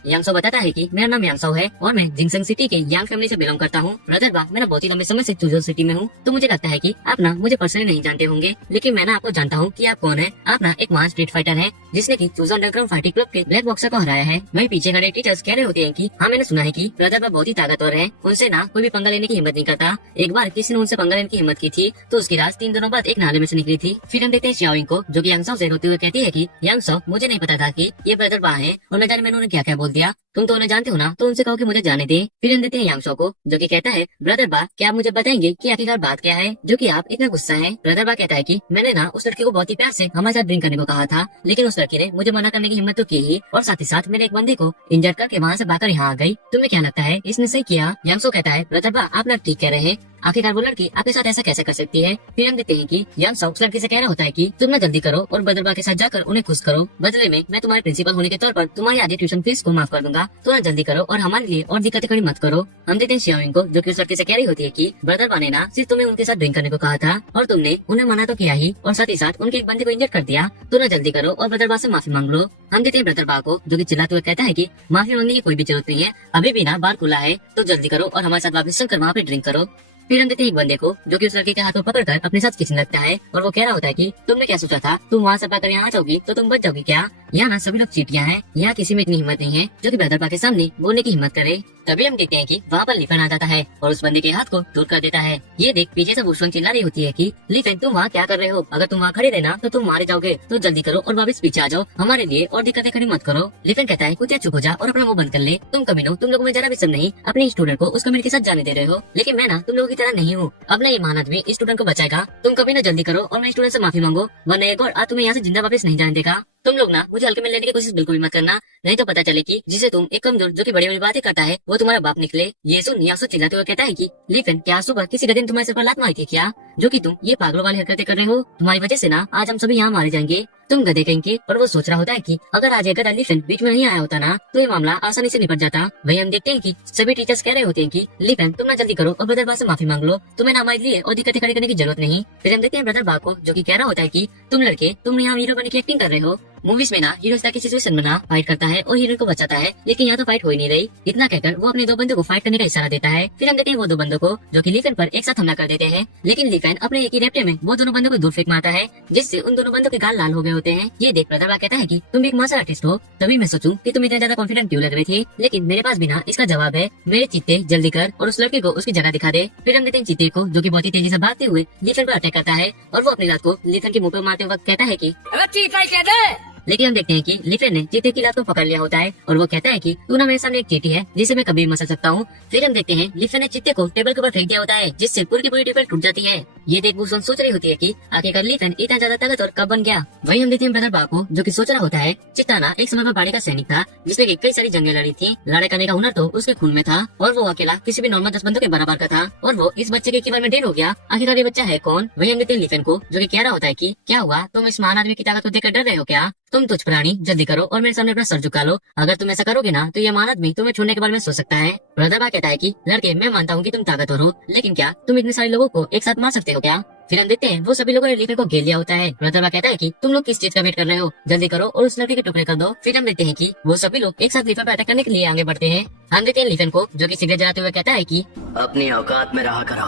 यांगसो बताता है कि मेरा नाम यांगसो है और मैं जिंगसंग सिटी के यांग फैमिली से बिलोंग करता हूँ। ब्रदर बा मैं बहुत ही लंबे समय से चूजो सिटी में हूँ, तो मुझे लगता है कि आप ना मुझे पर्सनली नहीं जानते होंगे लेकिन मैं ना आपको जानता हूँ कि आप कौन है। आप ना एक महान स्ट्रीट फाइटर है जिसने की चूजो अंडरग्राउंड फाइटिंग क्लब के ब्लैक बॉक्सर को हराया है। वही पीछे खड़े टीचर्स कह रहे होते हैं कि हाँ मैंने सुना है कि ब्रदर बा बहुत ही ताकतवर है, उनसे ना कोई भी पंगा लेने की हिम्मत नहीं करता। एक बार किसी ने उनसे पंगा लेने की हिम्मत की थी तो उसकी रात 3 दिनों बाद एक नाले में से निकली थी। फिर हम देखते हैं शियाओइंग को जो कि यांगसो से रोते हुए कहती है कि यांगसो मुझे नहीं पता था कि ये ब्रदर बा है और न जाने मैंने उन्हें क्या क्या बोल दिया, तुम तो उन्हें जानते हो ना, तो उनसे कहो कि मुझे जाने दे। फिर हम देते हैं यांगसो को जो कि कहता है ब्रदर बा क्या आप मुझे बताएंगे कि आखिरकार बात क्या है जो कि आप इतना गुस्सा है? ब्रदर बा कहता है कि मैंने ना उस लड़की को बहुत ही प्यार से हमारे साथ ड्रिंक करने को कहा था लेकिन उस लड़की ने मुझे मना करने की हिम्मत तो की ही और साथ ही साथ मेरे एक बंदे को इंजर्ड करके वहाँ से भागकर यहाँ आ गई। तुम्हें क्या लगता है इसने सही किया? यांगसो कहता है ब्रदर बा आप ना ठीक कह रहे हैं, आखिरकार वो लड़की आपके साथ ऐसा कैसे कर सकती है? फिर हम देखते हैं कि यांगसो उस लड़की से कह रहा होता है कि तुम ना जल्दी करो और ब्रदर बा के साथ जाकर उन्हें खुश करो, बदले में मैं तुम्हारे प्रिंसिपल होने के तौर पर तुम्हारी आधी ट्यूशन फीस को माफ कर दूंगा, तो ना जल्दी करो और हमारे लिए और दिक्कतें खड़ी मत करो। हम देखते हैं शियाओइंग को जो कि उस लड़की से कह रही होती है कि ब्रदर बा ने ना सिर्फ तुम्हें उनके साथ ड्रिंक करने को कहा था और तुमने उन्हें मना तो किया ही और साथ ही साथ उनके एक बंदे को इंजर कर दिया, तो ना जल्दी करो और ब्रदर बा से माफी मांग लो। हम देखते हैं ब्रदर बा को जो कि चिल्लाते हुए कहता है कि माफी मांगने की कोई भी जरूरत नहीं है, अभी भी ना बार खुला है, तो जल्दी करो और हमारे साथ वापस चलकर वहाँ पे ड्रिंक करो। फिर हम देखते हैं एक बंदे को जो कि उस लड़के के हाथों पकड़कर अपने साथ खींचने लगता है और वो कह रहा होता है कि तुमने क्या सोचा था, तुम वहाँ से पाकर यहाँ आ जाओगी तो तुम बच जाओगी क्या? यहाँ ना सभी लोग चीटियां हैं, यहाँ किसी में इतनी हिम्मत नहीं है जो कि ब्रदर बा के सामने बोलने की हिम्मत करे। तभी हम देखते हैं कि वहाँ पर लिफेन आ जाता है और उस बंदे के हाथ को दूर कर देता है। ये देख पीछे से वुशुआंग चिल्ला रही होती है कि लिफेन तुम वहाँ क्या कर रहे हो, अगर तुम वहाँ खड़े रहना तो तुम मारे जाओगे, तो जल्दी करो और वापस पीछे आ जाओ हमारे लिए और दिक्कतें खड़ी मत करो। लिफेन कहता है कुछ चुप हो जा और अपना मुंह बंद कर ले, तुम कमीनो तुम लोगों में जरा भी सब नहीं अपने स्टूडेंट को उस कमीने के साथ जाने दे रहे हो, लेकिन मैं ना तुम लोगों की तरह नहीं हूँ, अब ना ये महान आदमी स्टूडेंट को बचाएगा, तुम कभी ना जल्दी करो और मेरे स्टूडेंट से माफी मांगो वरना एक और आज तुम्हें यहाँ से जिंदा वापस नहीं जाने देगा। तुम लोग ना मुझे हल्के में लेने की कोशिश बिल्कुल भी मत करना, नहीं तो पता चले कि जिसे तुम एक कमजोर जो कि बड़ी बड़ी बातें करता है वो तुम्हारा बाप निकले। ये सुन यासु चिल्लाते हुए कहता है कि लिफेन क्या सुबह किसी गधे ने तुम्हारे सिर पर लात मारी थी क्या, जो कि तुम ये पागलों वाली हरकतें कर रहे हो, तुम्हारी वजह से ना आज हम सभी यहाँ मारे जाएंगे, तुम गधे कहेंगे। और वो सोच रहा होता है कि अगर आज गधा लिफेन बीच में नहीं आया होता ना तो ये मामला आसानी से निपट जाता। वही हम देखते हैं कि सभी टीचर्स कह रहे होते हैं कि लिफेन तुम ना जल्दी करो और ब्रदर बा से माफी मांग लो, तुम्हें ना हमारे लिए और दिक्कतें खड़ी करने की जरूरत नहीं। फिर हम देखते हैं ब्रदर बा को जो कि कह रहा होता है कि तुम लड़के तुम यहाँ हीरो बनने की एक्टिंग कर रहे हो, मूवीज में ना हीरो की सिचुएशन में ना फाइट करता है और हीरो को बचाता है, लेकिन यहाँ तो फाइट हो ही नहीं रही। इतना कहकर वो अपने दो बंदों को फाइट करने का इशारा देता है। फिर हम देखते हैं वो दो बंदों को जो कि लीफेन पर एक साथ हमला कर देते हैं, लेकिन लीफेन अपने एक ही रैप्टे में वो दोनों बंदों को दूर फेंक मारता है, जिससे उन दोनों बंदों के गाल लाल हो गए होते हैं। ये देख प्रतापा कहता है कि तुम एक मार्शल आर्टिस्ट हो, तभी मैं सोचूं कि तुम इतना ज्यादा कॉन्फिडेंट क्यों लग रही थी, लेकिन मेरे पास भी ना इसका जवाब है। मेरे चीते जल्दी कर और उस लड़के को उसकी जगह दिखा दे। फिर हम देखते हैं चीते को जो कि बहुत ही तेजी से भागते हुए लीफेन पर अटैक करता है और वो अपनी लात को लीफेन के मुंह पर मारते वक्त कहता है कि लेकिन हम देखते हैं कि लीफेन ने चीते की लात को पकड़ लिया होता है और वो कहता है कि तू ना मेरे सामने एक चींटी है जिसे मैं कभी मसल सकता हूँ। फिर हम देखते हैं लीफेन ने चीते को टेबल के ऊपर फेंक दिया होता है, जिससे पूरी की पूरी टेबल टूट जाती है। ये देख वुसन सोच रही होती है कि आखिरकार लीफेन इतना ज्यादा ताकतवर कब बन गया। वही हम देखते हैं ब्रदर बा को जो कि सोच रहा होता है चित्ताना एक समय पर बाड़े का सैनिक था, जिसने की कई सारी जंगें लड़ी थी। लड़ाई करने का हुनर तो उसके खून में था और वो अकेला किसी भी नॉर्मल 10 बंदों के बराबर का था, और वो इस बच्चे के कीवर में ढेर हो गया। आखिरकार ये बच्चा है कौन। वही हम देखते हैं लीफेन को जो कि कह रहा होता है कि क्या हुआ, तुम इस महान आदमी की ताकत को देखकर डर रहे हो क्या? तुम तुझ प्राणी जल्दी करो और मेरे सामने अपना सर झुका लो। अगर तुम ऐसा करोगे ना तो ये महान आदमी तुम्हें छोड़ने के बारे में सोच सकता है। ब्रदर कहता है कि लड़के मैं मानता हूँ कि तुम ताकतवर हो, लेकिन क्या तुम इतने सारे लोगों को एक साथ मार सकते हो क्या? फिर हम देखते हैं वो सभी लोगों ने लीफेन को घेर लिया होता है। ब्रदर कहता है कि तुम लोग किस चीज का वेट कर रहे हो, जल्दी करो और उस लड़के के टुकड़े कर दो। फिर हम देखते हैं कि वो सभी लोग एक साथ लीफेन पर अटैक करने के लिए आगे बढ़ते हैं। हम देखते हैं लीफेन को जो कि सिगरेट जलाते हुए कहता है कि अपनी औकात में रहा करो,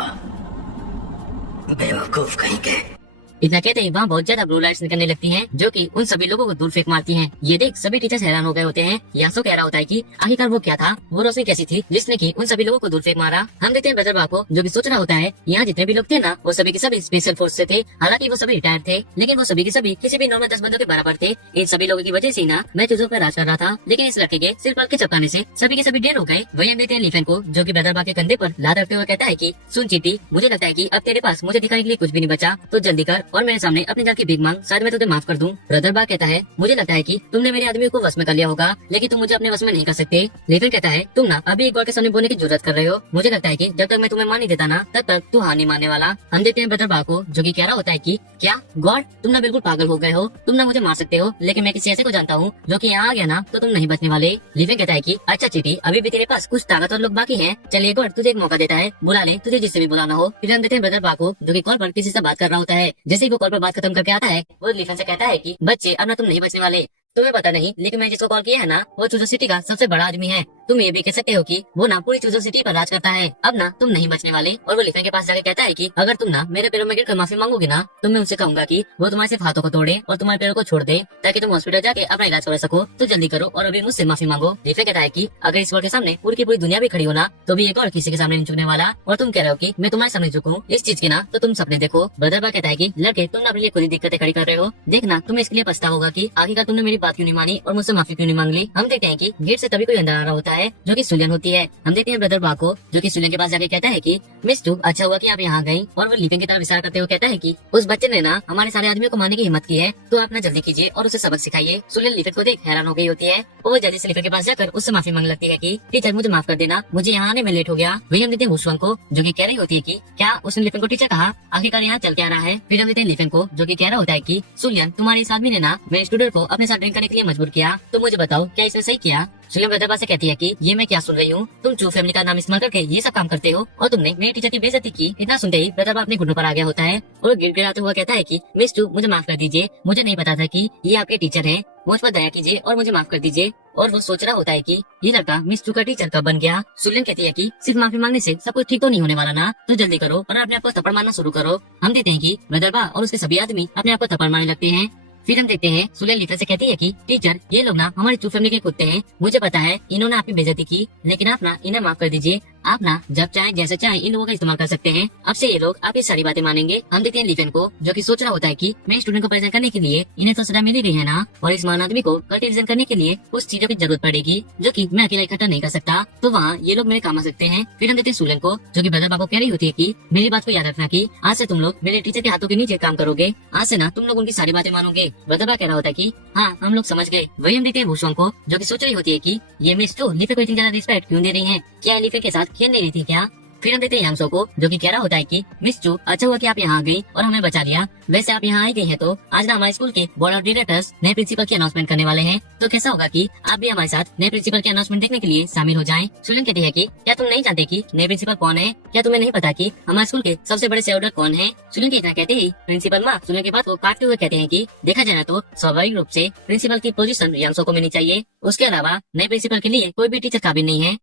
बेवकूफ कहीं के। इतना कहते ही वहाँ बहुत ज्यादा ब्लू लाइट्स निकलने लगती हैं, जो कि उन सभी लोगों को दूर फेंक मारती हैं। ये देख सभी टीचर्स हैरान हो गए होते हैं। यासो कह रहा होता है कि आखिरकार वो क्या था, वो रोशनी कैसी थी जिसने की उन सभी लोगों को दूर फेंक मारा। हम देखते हैं ब्रदर बा को जो कि सोच रहा होता है यहाँ जितने भी लोग थे ना वो सभी के सभी स्पेशल फोर्स से थे। हालांकि वो सभी रिटायर्ड थे, लेकिन वो सभी के सभी किसी भी नॉर्मल 10 बंदों के बराबर थे। इन सभी लोगों की वजह से ना मैं चीजों पर राज कर रहा था, लेकिन इस लड़के के सिर पर के चपकाने से सभी के सभी ढेर हो गए। वही हम देखते हैं लीफेन को जो की ब्रदर बा के कंधे पर लात रखते हुए कहता है की सुन चीटी, मुझे लगता है की अब तेरे पास मुझे दिखाने के लिए कुछ भी नहीं बचा, तो जल्दी कर और मेरे सामने अपने की भीख मांग, शायद मैं तुझे माफ कर दूं। ब्रदर बा कहता है मुझे लगता है कि तुमने मेरे आदमी को वश में कर लिया होगा, लेकिन तुम मुझे अपने वश में नहीं कर सकते। लीफेन कहता है तुम ना अभी एक बार के सामने बोलने की जरूरत कर रहे हो। मुझे लगता है कि जब तक मैं तुम्हें मान नहीं देता ना तब तक तू हार नहीं मानने वाला। हम देखते हैं ब्रदर बा को जो कि कह रहा होता है कि क्या गॉड, तुम ना बिल्कुल पागल हो गए हो, तुम ना मुझे मार सकते हो, लेकिन मैं किसी ऐसे को जानता हूँ जो कि यहाँ आ गया ना तो तुम नहीं बचने वाले। लीफेन कहता है कि अच्छा चीटी, अभी भी तेरे पास कुछ ताकतवर लोग बाकी हैं, चलिए गॉड तुझे एक मौका देता है, बुला ले तुझे जिससे भी बुलाना हो। फिर हम देखते हैं ब्रदर बा को जो कि कॉल पर किसी से बात कर रहा होता है। जैसे ही वो कॉल पर बात खत्म करके आता है वो लीफेन से कहता है कि बच्चे अब ना तुम नहीं बचने वाले। तुम्हें पता नहीं, लेकिन मैं जिसको कॉल किया है ना वो चूजो सिटी का सबसे बड़ा आदमी है। तुम ये भी कह सकते हो कि वो ना पूरी चूजो सिटी पर राज करता है। अब ना तुम नहीं बचने वाले। और वो लीफेन के पास जाके कहता है कि अगर तुम ना मेरे पैरों में गिरकर माफी मांगोगे ना तो मैं उनसे कहूंगा कि वो तुम्हारे सिर्फ हाथों को तोड़े और तुम्हारे पैरों को छोड़ दे, ताकि तुम हॉस्पिटल जाके अपना इलाज करा सको। तो जल्दी करो और अभी मुझसे माफी मांगो। लीफेन कहता है कि अगर इस वर्ड के सामने पूरी की पूरी दुनिया भी खड़ी हो ना तो भी एक और किसी के सामने नहीं झुकने वाला, और तुम कह रहे हो कि मैं तुम्हारे सामने झुकूं इस चीज की ना तो तुम सपने देखो। ब्रदर बा कहता है कि लड़के तुम अपने लिए खुद ही दिक्कतें खड़ी कर रहे हो, देखना तुम्हें इसके लिए पछतावा होगा कि आखिरकार तुमने मेरी बात क्यों नहीं मानी और मुझसे माफी क्यों नहीं मांग ली। हम देखते हैं कि गेट से तभी कोई अंदर आ रहा होता है जो कि सुलियन होती है। हम देखते हैं ब्रदर बा को जो कि सुलियन के पास जाके कहता है कि मिस टू, अच्छा हुआ कि आप यहाँ गई। और वो लीफेन की तरफ इशारा करते हुए कहता है कि उस बच्चे ने ना हमारे सारे आदमियों को मारने की हिम्मत की है, तो आप ना जल्दी कीजिए और उसे सबक सिखाइए। सुलियन लीफेन को देख हैरान हो गई होती है और वो जल्दी से लीफेन के पास जाकर उससे माफी मांग लगती है कि टीचर मुझे माफ कर देना, मुझे यहाँ आने में लेट हो गया। वही हम देखते हैं वुशवांग को जो कि कह रही होती है कि क्या उसने लीफेन को टीचर कहा, आखिरकार यहाँ चल के आ रहा है। फिर हम देखते हैं लीफेन को जो कि कह रहा होता है कि सुलियन, तुम्हारे इस आदमी ने ना मेरे स्टूडेंट को अपने साथ ड्रिंक करने के लिए मजबूर किया, तो मुझे बताओ क्या इसने सही किया। सुलियन ब्रदर से कहती है कि ये मैं क्या सुन रही हूँ, तुम चू फैमिली का नाम इस्तेमाल करके ये सब काम करते हो और तुमने मेरे टीचर की बेइज्जती की। इतना सुनते ही ब्रदर अपने घुटनों पर आ गया होता है और गिड़गिड़ाते हुआ कहता है कि मिस टू, मुझे माफ कर दीजिए, मुझे नहीं पता था कि ये आपके टीचर हैं, मुझ पर दया कीजिए और मुझे माफ कर दीजिए। और वो सोच रहा होता है कि ये लड़का मिस टू का टीचर कब बन गया। सुलियन कहती है कि सिर्फ माफी मांगने से सब कुछ ठीक तो नहीं होने वाला ना, तो जल्दी करो और अपने आप को थप्पड़ मारना शुरू करो। हम देखते हैं कि ब्रदर बा और उसके सभी आदमी अपने आप को थप्पड़ मारने लगते हैं। फिर हम देखते हैं सुलियन लीफेन से कहती है कि टीचर, ये लोग ना हमारी चू फैमिली के कुत्ते हैं, मुझे पता है इन्होंने आपकी बेइज्जती की, लेकिन आप ना इन्हें माफ कर दीजिए। आप ना जब चाहे जैसे चाहे इन लोगों का इस्तेमाल कर सकते हैं, अब से ये लोग आपकी सारी बातें मानेंगे। हम देखते हैं लीफेन को जो कि सोच रहा होता है कि मैं स्टूडेंट को परेशान करने के लिए इन्हें तो सजा मिल ही रही है ना, और इस महान आदमी को कल्टिवेशन करने के लिए कुछ चीजों की जरूरत पड़ेगी जो कि मैं अकेला इकट्ठा नहीं कर सकता, तो वहाँ ये लोग मेरे काम आ सकते हैं। फिर हम देखते हैं सुलियन को जो कि ब्रदर बा को कह रही होती है कि मेरी बात को याद रखना कि आज से तुम लोग मेरे टीचर के हाथों के नीचे काम करोगे, आज से ना तुम लोग उनकी सारी बातें मानोगे। ब्रदर बा कह रहा होता है कि हाँ हम लोग समझ गए। वही हम देखते हैं वुशवांग को जो कि सोच रही होती है कि ये मिस टू लीफेन को इतनी ज्यादा रिस्पेक्ट क्यों दे रही है, क्या लीफेन के साथ खेल नहीं रही थी क्या। फिर हम देखते हैं यांगसो को, जो कि कह रहा होता है कि मिस चू, अच्छा हुआ कि आप यहाँ आ गई और हमें बचा लिया। वैसे आप यहाँ आई गई हैं तो आज ना हमारे स्कूल के बोर्ड ऑफ डायरेक्टर्स नए प्रिंसिपल की अनाउंसमेंट करने वाले हैं, तो कैसा होगा कि आप भी हमारे साथ नए प्रिंसिपल की अनाउंसमेंट देखने के लिए शामिल हो जाएं। सुलन कहती है कि क्या तुम नहीं जानते कि नए प्रिंसिपल कौन है? क्या तुम्हें नहीं पता कि हमारे स्कूल के सबसे बड़े शेयरहोल्डर कौन है? सुलन की इतना कहते ही प्रिंसिपल माँ सुलन की बात को काटते हुए कहते हैं कि देखा जाए तो स्वाभाविक रूप से प्रिंसिपल की पोजीशन यांगसो को मिलनी चाहिए। उसके अलावा नए प्रिंसिपल के लिए कोई भी टीचर काबिल नहीं है।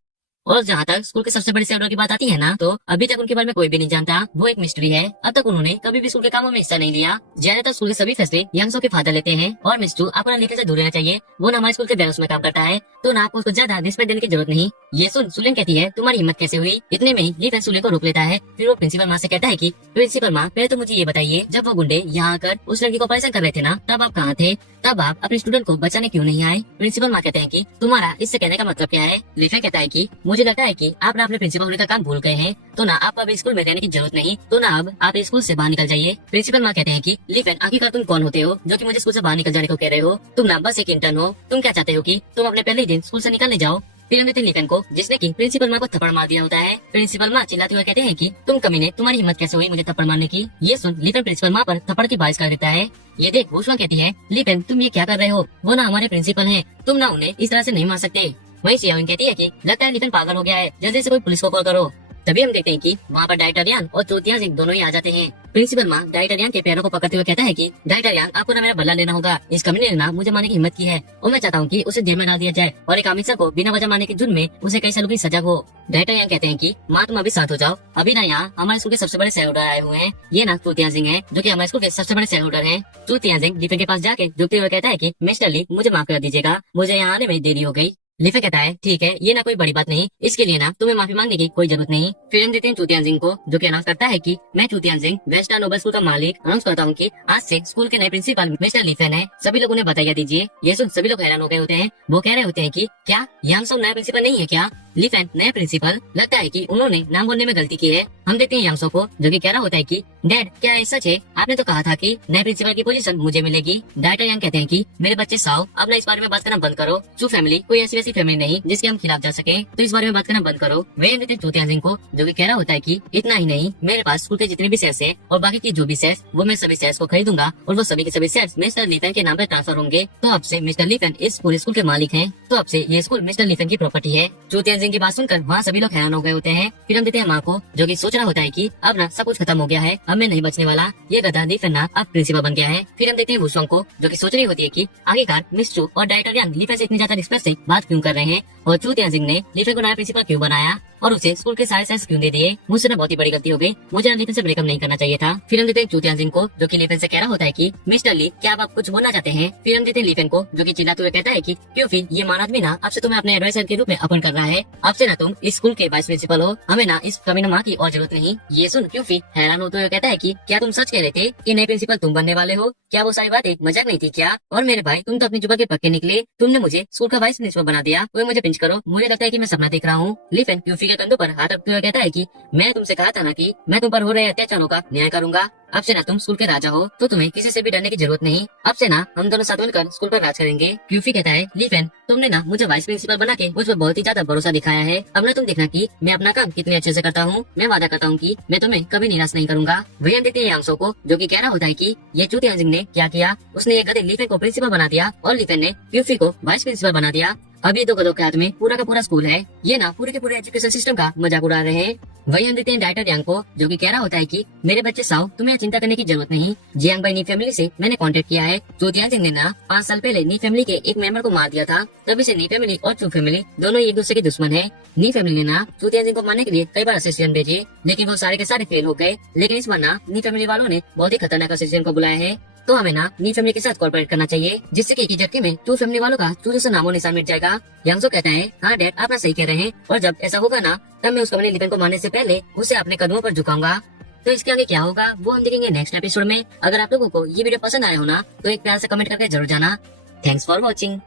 और जहाँ तक स्कूल के सबसे बड़े शेयरहोल्डर की बात आती है ना, तो अभी तक उनके बारे में कोई भी नहीं जानता, वो एक मिस्ट्री है। अब तक उन्होंने कभी भी स्कूल के कामों में हिस्सा नहीं लिया। ज्यादातर स्कूल के सभी फैसले यांगसो के फादर लेते हैं और मिस चू आपको ना लिखने से दूर रहना चाहिए। वो ना हमारे स्कूल के बैरस में काम करता है, तो ना आपको उसको ज्यादा रिस्पेक्ट देने की जरूरत नहीं। ये सुन सुलेन कहती है तुम्हारी हिम्मत कैसे हुई? इतने में ही ली फैन सुलेन को रोक लेता है। फिर वो प्रिंसिपल माँ से कहता है कि प्रिंसिपल माँ, पहले तो मुझे ये बताइए, जब वो गुंडे यहाँ आकर उस लड़की को परेशान कर रहे थे ना, तब आप कहाँ थे? तब आप अपने स्टूडेंट को बचाने क्यों नहीं आए? प्रिंसिपल माँ कहते हैं कि तुम्हारा इससे कहने का मतलब क्या है? ली फैन कहता है कि मुझे लगता है कि आप ना अपने प्रिंसिपल होने का काम भूल गए हैं, तो ना आप अब स्कूल में रहने की जरूरत नहीं, तो ना अब आप स्कूल से बाहर निकल जाइए। प्रिंसिपल माँ कहते हैं कि ली फैन, आखिरकार तुम कौन होते हो जो कि मुझे स्कूल से बाहर निकल जाने को कह रहे हो? तुम ना बस एक इंटर्न हो। तुम क्या चाहते हो कि तुम अपने पहले ही दिन स्कूल से निकलने जाओ? फिर हम देखते हैं लीफेन को, जिसने की प्रिंसिपल माँ को थप्पड़ मार दिया होता है। प्रिंसिपल माँ चिल्लाते हुए कहते हैं कि तुम कमीने, तुम्हारी हिम्मत कैसे हुई मुझे थप्पड़ मारने की? ये सुन लीफेन प्रिंसिपल माँ पर थप्पड़ की बारिश कर देता है। ये देख वुशुआंग कहती है लीफेन, तुम ये क्या कर रहे हो? वो ना हमारे प्रिंसिपल हैं, तुम ना उन्हें इस तरह से नहीं मार सकते। वहीं सियाविन कहती है कि लगता है लीफेन पागल हो गया है, जल्दी से कोई पुलिस को कॉल करो। तभी हम देखते हैं कि वहाँ पर डाइटरियान और चोतियां सिंह दोनों ही आ जाते हैं। प्रिंसिपल माँ डाइटरियान के पैरों को पकड़ते हुए कहता है कि डाइटरियान, आपको ना मेरा बदला लेना होगा। इस कमीने ने ना मुझे मारने की हिम्मत की है और मैं चाहता हूँ कि उसे जेल में डाल दिया जाए और एक अमिशा को बिना वजह मारने के जुर्म में उसे कई सालों की सजा हो। डाइटरियान कहते हैं कि माँ तुम अभी शांत हो जाओ, अभी ना यहाँ हमारे स्कूल के सबसे बड़े शेयरहोल्डर आए हुए हैं। ये ना चोतियां सिंह है, जो की हमारे स्कूल के सबसे बड़े शेयरहोल्डर है। चोतियां सिंह लीफेन के पास जाके झुकते हुए कहता है कि मिस्टर ली, मुझे माफ कर दीजिएगा, मुझे यहाँ आने में देरी हो गई। लीफेन कहता है ठीक है, ये ना कोई बड़ी बात नहीं, इसके लिए ना तुम्हें माफी मांगने की कोई जरूरत नहीं। फिर हम देते हैं चूतियान सिंह को, जो कि अनाउंस करता है कि मैं चूतियान सिंह वेस्टर्न नोबल स्कूल का मालिक अनाउंस करता हूँ कि आज से स्कूल के नए प्रिंसिपल मिस्टर लीफेन है। सभी लोग उन्हें बताइए दीजिए। ये सुन सभी लोग हैरान हो गए होते हैं। वो कह रहे होते हैं कि क्या यांगसो नया प्रिंसिपल नहीं है क्या? लीफेन नया प्रिंसिपल? लगता है कि उन्होंने नाम बोलने में गलती की है। हम देखते हैं यांगसो को, जो कि कह रहा होता है कि डैड, क्या ये सच है? आपने तो कहा था कि नए प्रिंसिपल की पोजीशन मुझे मिलेगी। डायरेक्टर यांग कहते हैं कि मेरे बच्चे साओ, अब ना इस बारे में बात करना बंद करो। चू फैमिली कोई ऐसी वैसी फैमिली नहीं जिसके हम खिलाफ जा सके, तो इस बारे में बात करना बंद करो। वे देते चूतियान सिंह को, जो कि कह रहा होता है कि इतना ही नहीं, मेरे पास स्कूल के जितने भी शेयर्स है और बाकी की जो भी शेयर्स, वो मैं सभी शेयर्स को खरीदूंगा और वो सभी के सभी शेयर्स मिस्टर लीफेन के नाम पर ट्रांसफर होंगे। तो अब से मिस्टर लीफेन इस पूरे स्कूल के मालिक हैं, तो अब से ये स्कूल मिस्टर लीफेन की प्रॉपर्टी है। चूतियान सिंह की बात सुनकर वहाँ सभी लोग हैरान हो गए होते हैं। फिर हम देते हैं माँ को, जो कि सोच रहा होता है कि अब ना सब कुछ खत्म हो गया है, अब मैं नहीं बचने वाला, ये गधा लीफेन ना अब प्रिंसिपल बन गया है। फिर हम देखते हैं वुशुआंग को, जो कि सोच रही होती है कि आखिरकार मिस चू और डाइटरियान लीफेन से इतनी ज्यादा रिस्पेक्ट से बात क्यों कर रहे हैं और चूतियान सिंह ने लीफेन को नया प्रिंसिपल क्यों बनाया और उसे स्कूल के सारे शेयर्स क्यों दे दिए। मुझसे ना बहुत ही बड़ी गलती हो गई, मुझे ना लीफेन से ब्रेकअप नहीं करना चाहिए था। फिर हम देते हैं चूतियान सिंह को, जो कि लीफेन से कह रहा होता है कि मिस्टर ली, क्या आप कुछ बोलना चाहते हैं? फिर हम देते हैं लीफेन को, जो कि चिल्लाते हुए कहता है कि क्यों फिर ये मान आदमी ना अब से तुम्हें अपने एडवाइजर के रूप में अपॉइंट कर रहा है, अब से ना तुम इस स्कूल के वाइस प्रिंसिपल हो, हमें ना इस कमीना माँ की और जरूरत नहीं। ये सुन क्यों फिर हैरान होते हुए कहता है कि क्या तुम सच कह रहे थे कि नए प्रिंसिपल तुम बनने वाले हो? क्या वो सारी बातें मजाक नहीं थी क्या? और मेरे भाई, तुम तो अपनी जुबान के पक्के निकले, तुमने मुझे स्कूल का वाइस प्रिंसिपल बना दिया। वो मुझे पिंच करो, मुझे लगता है कि मैं सपना देख रहा हूँ। लीफेन क्यूफी के कंधों पर हाथ रखते हुए कहता है कि मैंने तुमसे कहा था ना कि मैं तुम पर हो रहे अत्याचारों का न्याय करूंगा। अब से ना तुम स्कूल के राजा हो, तो तुम्हें किसी से भी डरने की जरूरत नहीं। अब से ना हम दोनों साथ मिलकर स्कूल पर राज करेंगे। क्यूफी कहता है लीफेन, तुमने ना मुझे वाइस प्रिंसिपल बना के मुझ पर बहुत ही ज्यादा भरोसा दिखाया है। अब ना तुम देखना कि मैं अपना काम कितने अच्छे से करता हूँ। मैं वादा करता हूँ कि मैं तुम्हें कभी निराश नहीं करूंगा। वही हम देखते हैं यांगसो को, जो कि कह रहा होता है कि ये चूतियान सिंह ने क्या किया, उसने ये गधे लीफेन को प्रिंसिपल बना दिया और लीफेन ने क्यूफी को वाइस प्रिंसिपल बना दिया। अब ये दो गधों के हाथ में पूरा का पूरा स्कूल है, ये ना पूरे के पूरे एजुकेशन सिस्टम का मजाक उड़ा रहे हैं। वही हम देते हैं डाइटर यांग को, जो कि कह रहा होता है कि मेरे बच्चे साओ, तुम्हें चिंता करने की जरूरत नहीं। जियांग बाई नी फैमिली से मैंने कांटेक्ट किया है। चूतियान सिंह ने ना 5 साल पहले नी फैमिली के एक मेंबर को मार दिया था, तभी से नी फैमिली और चू फैमिली दोनों एक दूसरे के दुश्मन है। नी फैमिली ने ना चूतियान सिंह को मारने के लिए कई बार असिस्टेंट भेजे, लेकिन वो सारे के सारे फेल हो गए। लेकिन इस बार ना नी फैमिली वालों ने बहुत ही खतरनाक असिस्टेंट को बुलाया है, तो हमें ना नी फैमिली के साथ कॉर्पोरेट करना चाहिए, जिससे कि एक ही झटके में चू फैमिली वालों का चू जैसा नामो निशान मिट जाएगा। यांगसो कहता है हाँ डैड, आप ना सही कह रहे हैं, और जब ऐसा होगा ना तब मैं उस कमीने लीफेन को मारने से पहले उसे अपने कदमों पर झुकाऊंगा। तो इसके आगे क्या होगा वो हम देखेंगे नेक्स्ट एपिसोड में। अगर आप लोगों को ये वीडियो पसंद आया हो ना, तो एक प्यार से कमेंट करके जरूर जाना। Thanks for watching.